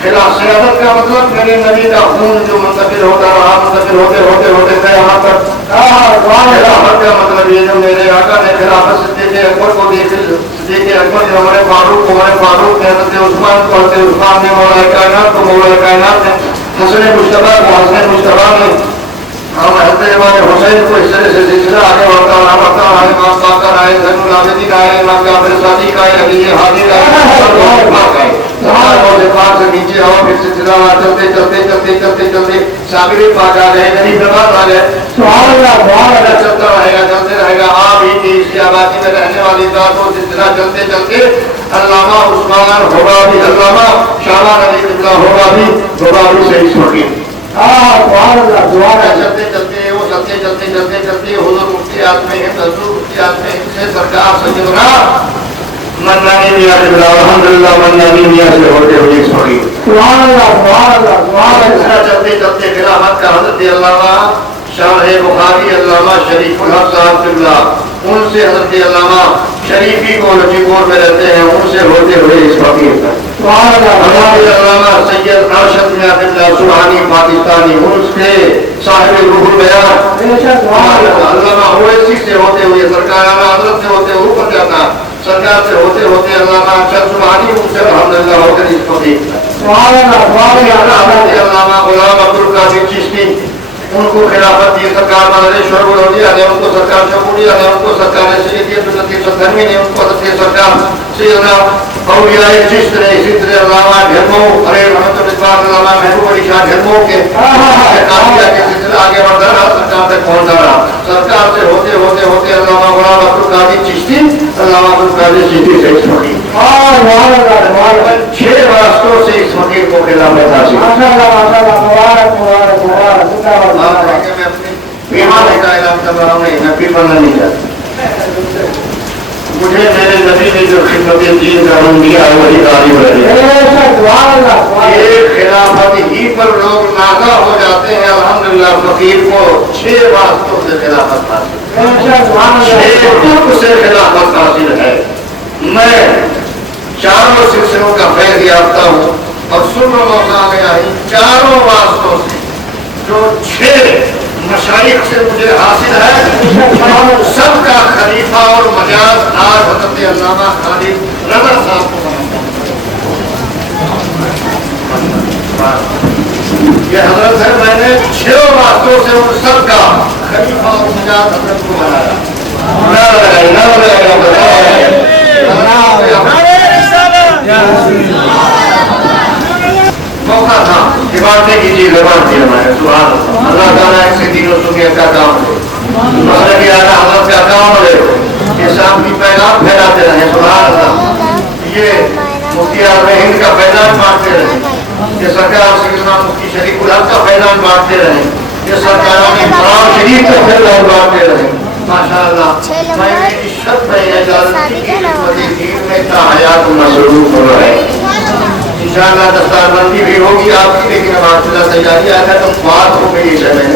سیادت کا مطلب میرے نبی کا خون جو منتقل ہوتا رہا, منتقل ہوتے ہوتے ہوتے قیامت تک. خلافت کا مطلب یہ جو میرے آقا نے خلافت صدیق اکبر کو دی. صدیق اکبر نے عمر فاروق کو, عمر فاروق نے حضرت عثمان کو, حضرت عثمان نے مولا کائنات کو, مولا کائنات نے حسن مصطفیٰ کو, حسن مصطفیٰ نے ہم حضرت امام حسین کو. اس طرح سے سلسلہ آگے بڑھتا رہا. امام باقر آئے, زین العابدین آئے, امام جعفر صادق آئے, علی حاضر آئے, پاک سے نیچے آؤ. پھر سلسلہ چلتے چلتے چلتے چلتے چلتے صابر پاک آ گئے, غریب نواز آ گئے. چلتا رہے گا, چلتے رہے گا. آپ ہی کی اس کی آبادی میں رہنے والی ذات کو سلسلہ چلتے چلتے علامہ عثمان ہوگا بھی, علامہ شاہباز علی قبلہ ہوگا بھی سے اس وقت چلتے چلتے وہ چلتے چلتے چلتے چلتے حضور مفتی اعظم ہند, حضور مفتی اعظم ہند سے سرکار سیدنا منانی میاں سے الحمدللہ منانی میاں سے ہوتے ہوئے اس وقت چلتے چلتے خلافت کا حضرت علامہ شارح بخاری علامہ شریف الحق صاحب قبلہ, ان سے حضرت علامہ شریفی کو لچی پور میں رہتے ہیں, ان سے ہوتے ہوئے اس فقیر تک علامہ سید ارشد میاں قبلہ سبحانی پاکستانی, ان سے صاحب روح البیان علامہ اویسی سے ہوتے ہوئے سرکار اعلیٰ حضرت سے ہوتے ہوئے اوپر جاتا. سرکار سے ہوتے ہوتے علامہ ارشد سبحانی, ان سے الحمدللہ ہو کر اس فقیر علامہ غلام عبدالقادر چشتی, ان کو خلافت دی سرکار مدنی شعب العلیہ نے, ان کو سرکار شعبولیہ نے, ان کو سرکار سیدی عبداللطیف سلطنوی نے, ان کو سرکار سیدنا اولیاء چشت نے. اسی طرح علامہ ڈھرمو علیہ رحمۃ اللہ, علامہ محبوب علی شاہ ڈھرمو کے قافیہ کے سلسلہ آگے بڑھتا رہا, سرکار تک پہنچا رہا. سرکار سے ہوتے ہوتے ہوتے علامہ غلام عبدالقادر چشتی, علامہ عبدالقادر چشتی سے اس فقیر 6 راستوں سے اس فقیر کو خلافت حاصل. مجھے میرے نبی نے جو خدمت دین کا روم دیا ہے وہی تعلیم رہے. ایک خلافت ہی پر لوگ ناغہ ہو جاتے ہیں. الحمدللہ فقیر کو 6 راستوں سے خلافت حاصل, 6 طرق سے خلافت حاصل ہے. میں 4 سلسلوں کا فیض یافتہ ہوں اور سنو موقع گیا ہی 4 راستوں سے جو 6 مشائخ سے مجھے حاصل ہے. سب کا خلیفہ اور مجاز آج حضرت حضرت علامہ خالد ربڑ صاحب کو بناتا ہوں. یہ حضرت ہے میں نے 6 راستوں سے ان سب کا خلیفہ اور مجاز حضرت کو بنایا. موقع تھا عبادتیں کیجیے زبان تھی ہمارے سبحان اللہ تعالیٰ ایک سے تینوں سنیت کا کام ہے. حضرت کا کام ہے اسلام کی پیغام پھیلاتے رہے. سبحان اللہ. یہ مفتی اعظم ہند کا پیغام بانٹتے رہے. یہ سرکار سیدنا مفتی شریف الحق کا پیغام بانٹتے رہے. یہ سرکاروں نے قرآن شریف کا پیغام بانٹتے رہے. ماشاء اللہ میں نے شب میں اجازت کی میں حیات مصروف ہو رہے. انشاءاللہ دستار بندی بھی ہوگی آپ کی, لیکن ماشاء اللہ تیاری آتا ہے تو بات ہو گئی چلے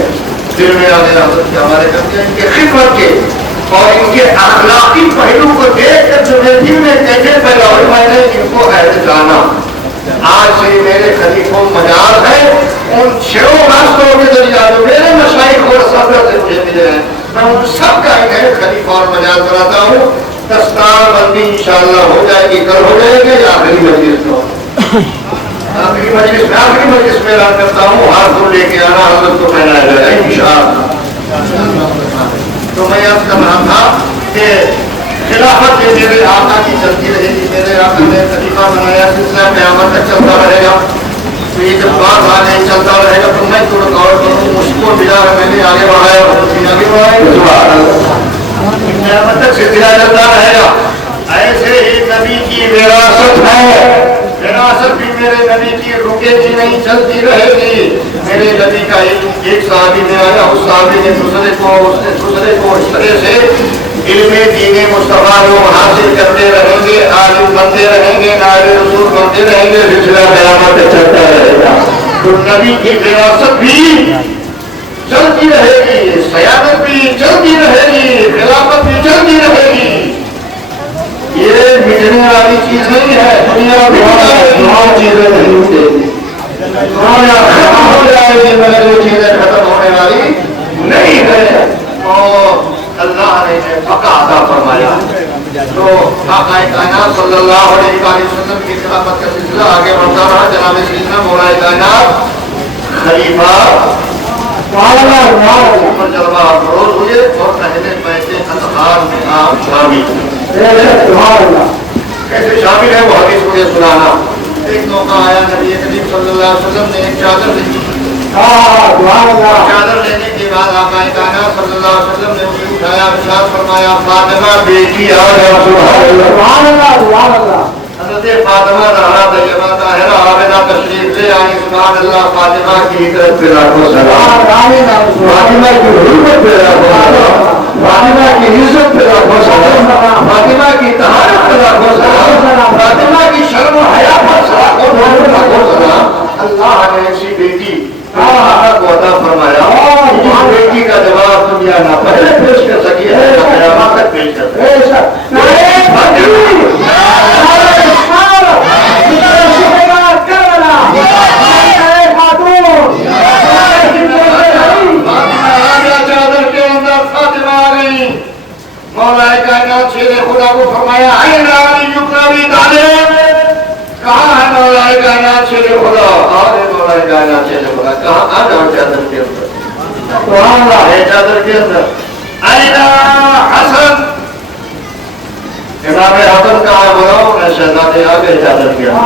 دل میں آنے حضرت کے ہمارے کرتے ہیں ان کے خدمت کے اور ان کے اخلاقی پہلو کو دیکھ کر جو میرے دل میں کیسے پیدا ہوئی میں نے ان کو عہد جانا. آج سے میرے خلیفوں مجاز ہے ان 6 راستوں کے ذریعہ جو میرے مشائخ اور صدر سے مجھے ملے ہیں میں ان سب کا انہیں خلیفہ اور مجاز بناتا ہوں. دستار بندی انشاءاللہ ہو جائے گی, کل ہو جائے گی یا آخری مجلس میں آخری مجلس میں اعلان کرتا ہوں ہاتھ کو لے کے آنا حضرت کو پہنایا جائے گا انشاءاللہ. تو میں عرض کر رہا تھا کہ خلافت یہ میرے آقا کی چلتی رہے گی. میرے آقا نے خلیفہ بنایا سلسلہ قیامت تک چلتا رہے گا. تو یہ جب بار بار نہیں چلتا رہے گا تو میں تو رکاوٹ کروں. مجھ کو ملا ہے میں نے آگے بڑھایا آگے بڑھایا قیامت تک سلسلہ چلتا رہے گا. ایسے ہی نبی کی وراثت ہے. وراثت بھی میرے نبی کی رکے گی نہیں, چلتی رہے گی. میرے نبی کا ایک صحابی نے آیا, اس صحابی نے دوسرے کو اس طرح سے علم دین مصطفیٰ لوگ حاصل کرتے رہیں گے, عالم بنتے رہیں گے, نائب رسول بنتے رہیں گے, سلسلہ قیامت تک چلتا رہے گا. تو نبی کی وراثت بھی چلتی رہے گی, سیادت بھی چلتی رہے گی, خلافت بھی چلتی رہے گی. یہ مٹنے والی چیز نہیں ہے. دنیا بہت چیزیں نہیں ہوتے ہو جائے گی مگر وہ چیزیں ختم ہونے والی نہیں ہے. اور اللہ نے پکا عطا فرمایا. تو آقا کائنات صلی اللہ علیہ وسلم کی خلافت کا سلسلہ آگے بڑھتا رہا. جناب سیدنا مولا کائنات خلیفہ پر جلوہ افروز ہوئے اور پہلے پیسے اطہار میں آپ شامل کیسے شامل ہے وہ حدیث مجھے سنانا. ایک موقع آیا نبی کریم صلی اللہ علیہ وسلم نے ایک چادر لی. چادر لینے کے بعد آقا کائنات صلی اللہ علیہ وسلم نے اسے اٹھایا, ارشاد فرمایا فاطمہ بیٹی آ حضرت فاطمہ زہرا طیبہ طاہرہ عابدہ تشریف لے آئی. سبحان اللہ. فاطمہ کی عزت پہ لاکھوں سلام. فاطمہ کی حرمت پہ لاکھوں سلام. فاطمہ کی عزت پہ لاکھوں سلام. فاطمہ کی طہارت پہ لاکھوں سلام. فاطمہ کی شرم و حیا پر لاکھوں سلام. اللہ نے ایسی بیٹی کو عطا فرمایا. اس بیٹی کا جواب دنیا نہ پہلے پیش کر سکی ہے نہ قیامت تک پیش کر سکی ہے. مولا کائنات شیر خدا کو فرمایا کہاں ہے مولا کائنات شیر خدا. مولا کائنات شیر خدا کہاں آ جاؤ چادر کے اندر. ہے چادر کے اندر. اینا حسن امام حسن کہاں بلاؤ میں شہزادے آ گئے چادر کے اندر.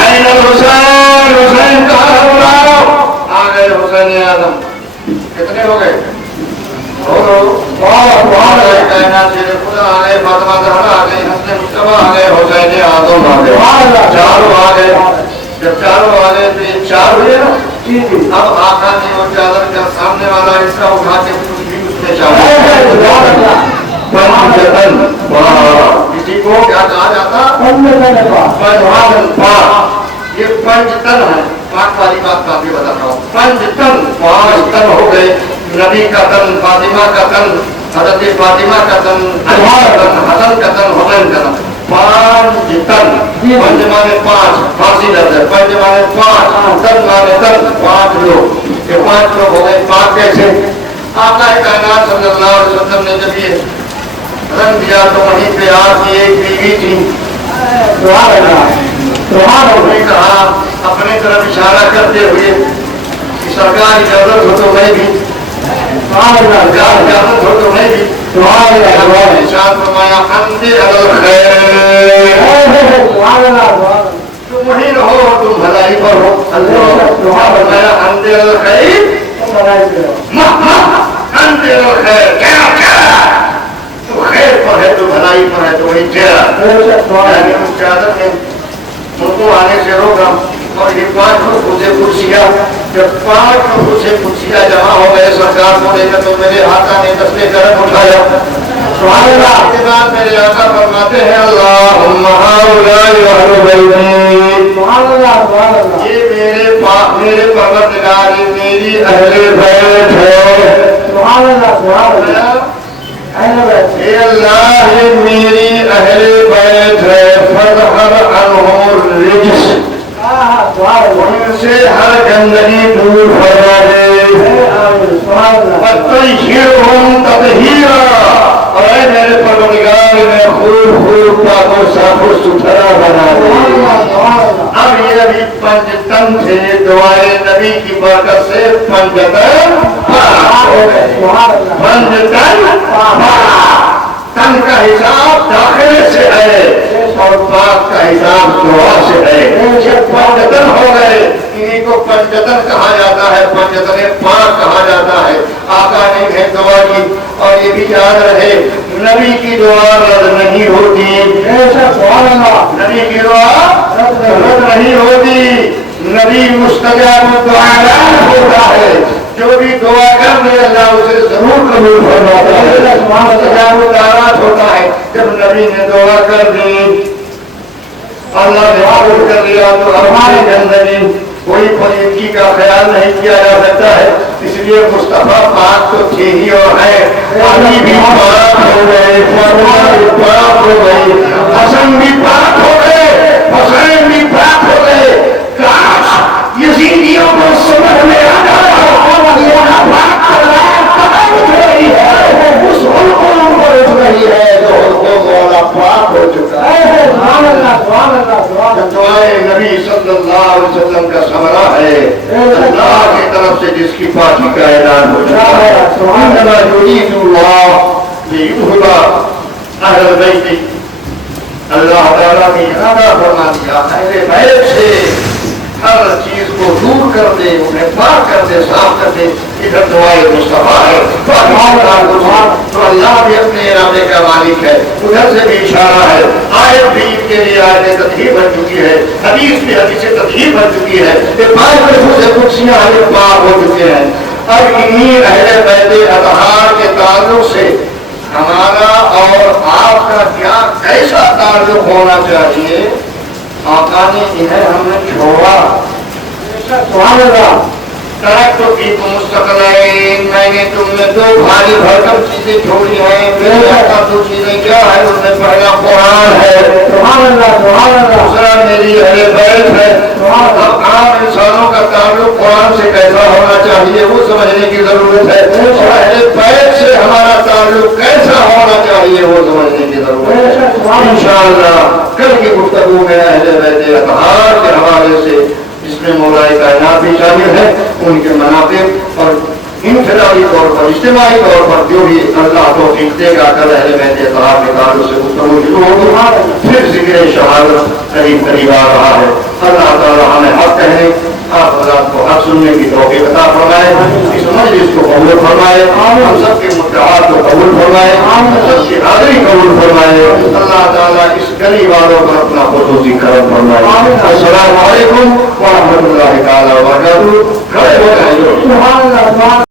اینا حسین حسین کہاں بلاؤ آ گئے حسین اعظم. کتنے ہو گئے؟ کائنات شیر خدا آ گئے, فاطمہ زہرا آ گئی, حسن مصطفیٰ آ گئے, حسین اعظم آ گئے. چاروں آ گئے. جب چاروں آ گئے تو یہ 4 ہوئے نا. اب آقا نے وہ چادر کا سامنے والا حصہ اٹھا کے کچھ بھی اس میں چادر کسی کو کیا کہا جاتا یہ 5 تن ہے. پاک والی بات کافی بتاتا ہوں. 5 تن 5 تن ہو گئے. نبی کا تن, فاطمہ کا تن, حضرت فاطمہ کا تن, حسن کا تن, حسین کا تن. 5 تن. 5 مانے 5 فارسی لفظ ہے. 5 مانے 5 تن مانے تن 5 لوگ. یہ 5 لوگ ہو گئے. 5 کیسے؟ آقا کائنات صلی اللہ علیہ وسلم نے جب یہ رنگ دیا تو وہیں پہ آپ کی ایک بیوی تھی، نے کہا اپنے طرف اشارہ کرتے ہوئے کہ سرکار اجازت ہو تو میں بھی، اجازت ہو تو میں بھی ارشاد فرمایا انت تم وہیں رہو تم بھلائی پر ہو، فرمایا انت الخیر انت الخیر، کیا تو خیر پر ہے تو بھلائی پر ہے تو وہی ٹھہرا، یعنی اس قیادت نے ملکوں آنے سے روکا۔ اور یہ 5 خربوزے کرسیاں، جب 5 خربوزے کرسیاں جمع ہو گئے سرکار کو لے کر تو میرے آقا نے دستے کرم اٹھایا، سبحان اللہ کے بعد میرے آقا فرماتے ہیں اللہم ہؤلاء اہل بیتی، سبحان اللہ یہ میرے پروردگار میری اہل بیت ہے، سبحان اللہ اے اللہ میری اہل بیت ہے، فاظہر عنہم الرجس ان سے ہر گندگی دور فرما دے، وطہرہم تطہیرا، اور اے میرے پروردگار میں خوب پاک و صاف و ستھرا بنا دے۔ اب یہ ابھی پنجتن تھے، دعائے نبی کی برکت سے پنجتن پاک ہو گئے، پنجتن تن کا حساب داخلے سے ہے اور پاک کا حساب دعا سے ہے، یہ پنجتن ہو گئے، انہیں کو پنجتن کہا جاتا ہے، پنجتن پاک کہا جاتا ہے۔ آقا نے بھی دعا کی اور یہ بھی یاد رہے نبی کی دعا رد نہیں ہوتی، نبی کی دعا رد نہیں ہوتی، نبی مستجاب الدعاء ہوتا ہے، جو بھی دعا کر دے اللہ اسے ضرور قبول فرماتا ہے، مستجاب الدعاء ہوتا ہے۔ جب نبی نے دعا کر دی اللہ نے قبول کر لیا تو ہماری زندگی کوئی پلیدگی کا خیال نہیں کیا جا سکتا ہے، اس لیے مصطفیٰ پاک تو تھے ہی اور ہے، علی بھی پاک ہو گئے، فاطمہ بھی پاک ہو گئی، حسن بھی پاک ہو گئے، حسین بھی پاک ہو گئے۔ کاش یزیدیوں کو سمجھ میں آ جائے اللہ پاک اللہ پاک اٹھ رہی ہے، اس حلق کو اٹھ رہی ہے جو حلق مولا پاک ہو چکا ہے۔ دعائے نبی صلی اللہ علیہ وسلم کا ثمرہ ہے اللہ کی طرف سے جس کی پاکی کا اعلان ہو چکا ہے۔ انما یرید اللہ لیذھب اہل البیت، اللہ تعالیٰ نے ارادہ فرما دیا اہل بیت سے ہر چیز کو دور کر دے، انہیں پاک کر دے، صاف کر دے۔ ادھر دعائے مصطفیٰ ہے تو اللہ بھی اپنے ارادے کا مالک ہے، ادھر سے بھی اشارہ ہے۔ آیت بھی عید کے لیے آیت تطہیر بن چکی ہے، حدیث بھی حدیث تطہیر بن چکی ہے، یہ 5 سے کرسیاں ہمیں پاک ہو چکے ہیں۔ اب انہی اہل بیت اطہار کے تعلق سے ہمارا اور آپ کا کیا کیسا تعلق ہونا چاہیے؟ آقا نے انہیں ہم نے چھوڑا، سبحان اللہ، ترکت فیکم الثقلین، میں نے تم میں 2 بھاری بھرکم چیزیں چھوڑی ہیں، میرے آقا 2 چیزیں کیا ہے؟ ان میں پہلا قرآن ہے، سبحان اللہ، دوسرا میری اہل بیت ہے۔ اب عام انسانوں کا تعلق قرآن سے کیسا ہونا چاہیے وہ سمجھنے کی ضرورت ہے، اور اہل بیت سے ہمارا تعلق کیسا ہونا چاہیے وہ سمجھنے کی ضرورت ہے۔ انشاءاللہ کل کی گفتگو میں اہل بیت اطہار کے حوالے سے اس میں مولا کائنات بھی شامل ہے، ان کے مناقب اور انفرادی طور پر اجتماعی طور پر جو بھی اللہ توفیق دے گا کل اہل بیت اطہار کے تعلق سے گفتگو شروع ہوگی، پھر ذکر شہادت قریب قریب آ رہا ہے۔ اللہ تعالیٰ ہمیں حق کہنے آپ حضرات کو حق سننے کی توفیق عطا فرمائے، اس مجلس کو قبول فرمائے، ہم سب کے مدعات کو قبول فرمائے، ہم سب کی حاضری قبول فرمائے۔ اللہ تعالیٰ اس گلی والوں پر اپنا خصوصی کرم فرمائے۔ السلام علیکم ورحمۃ اللہ تعالیٰ وبرکاتہ۔ کھڑے ہو جائیں۔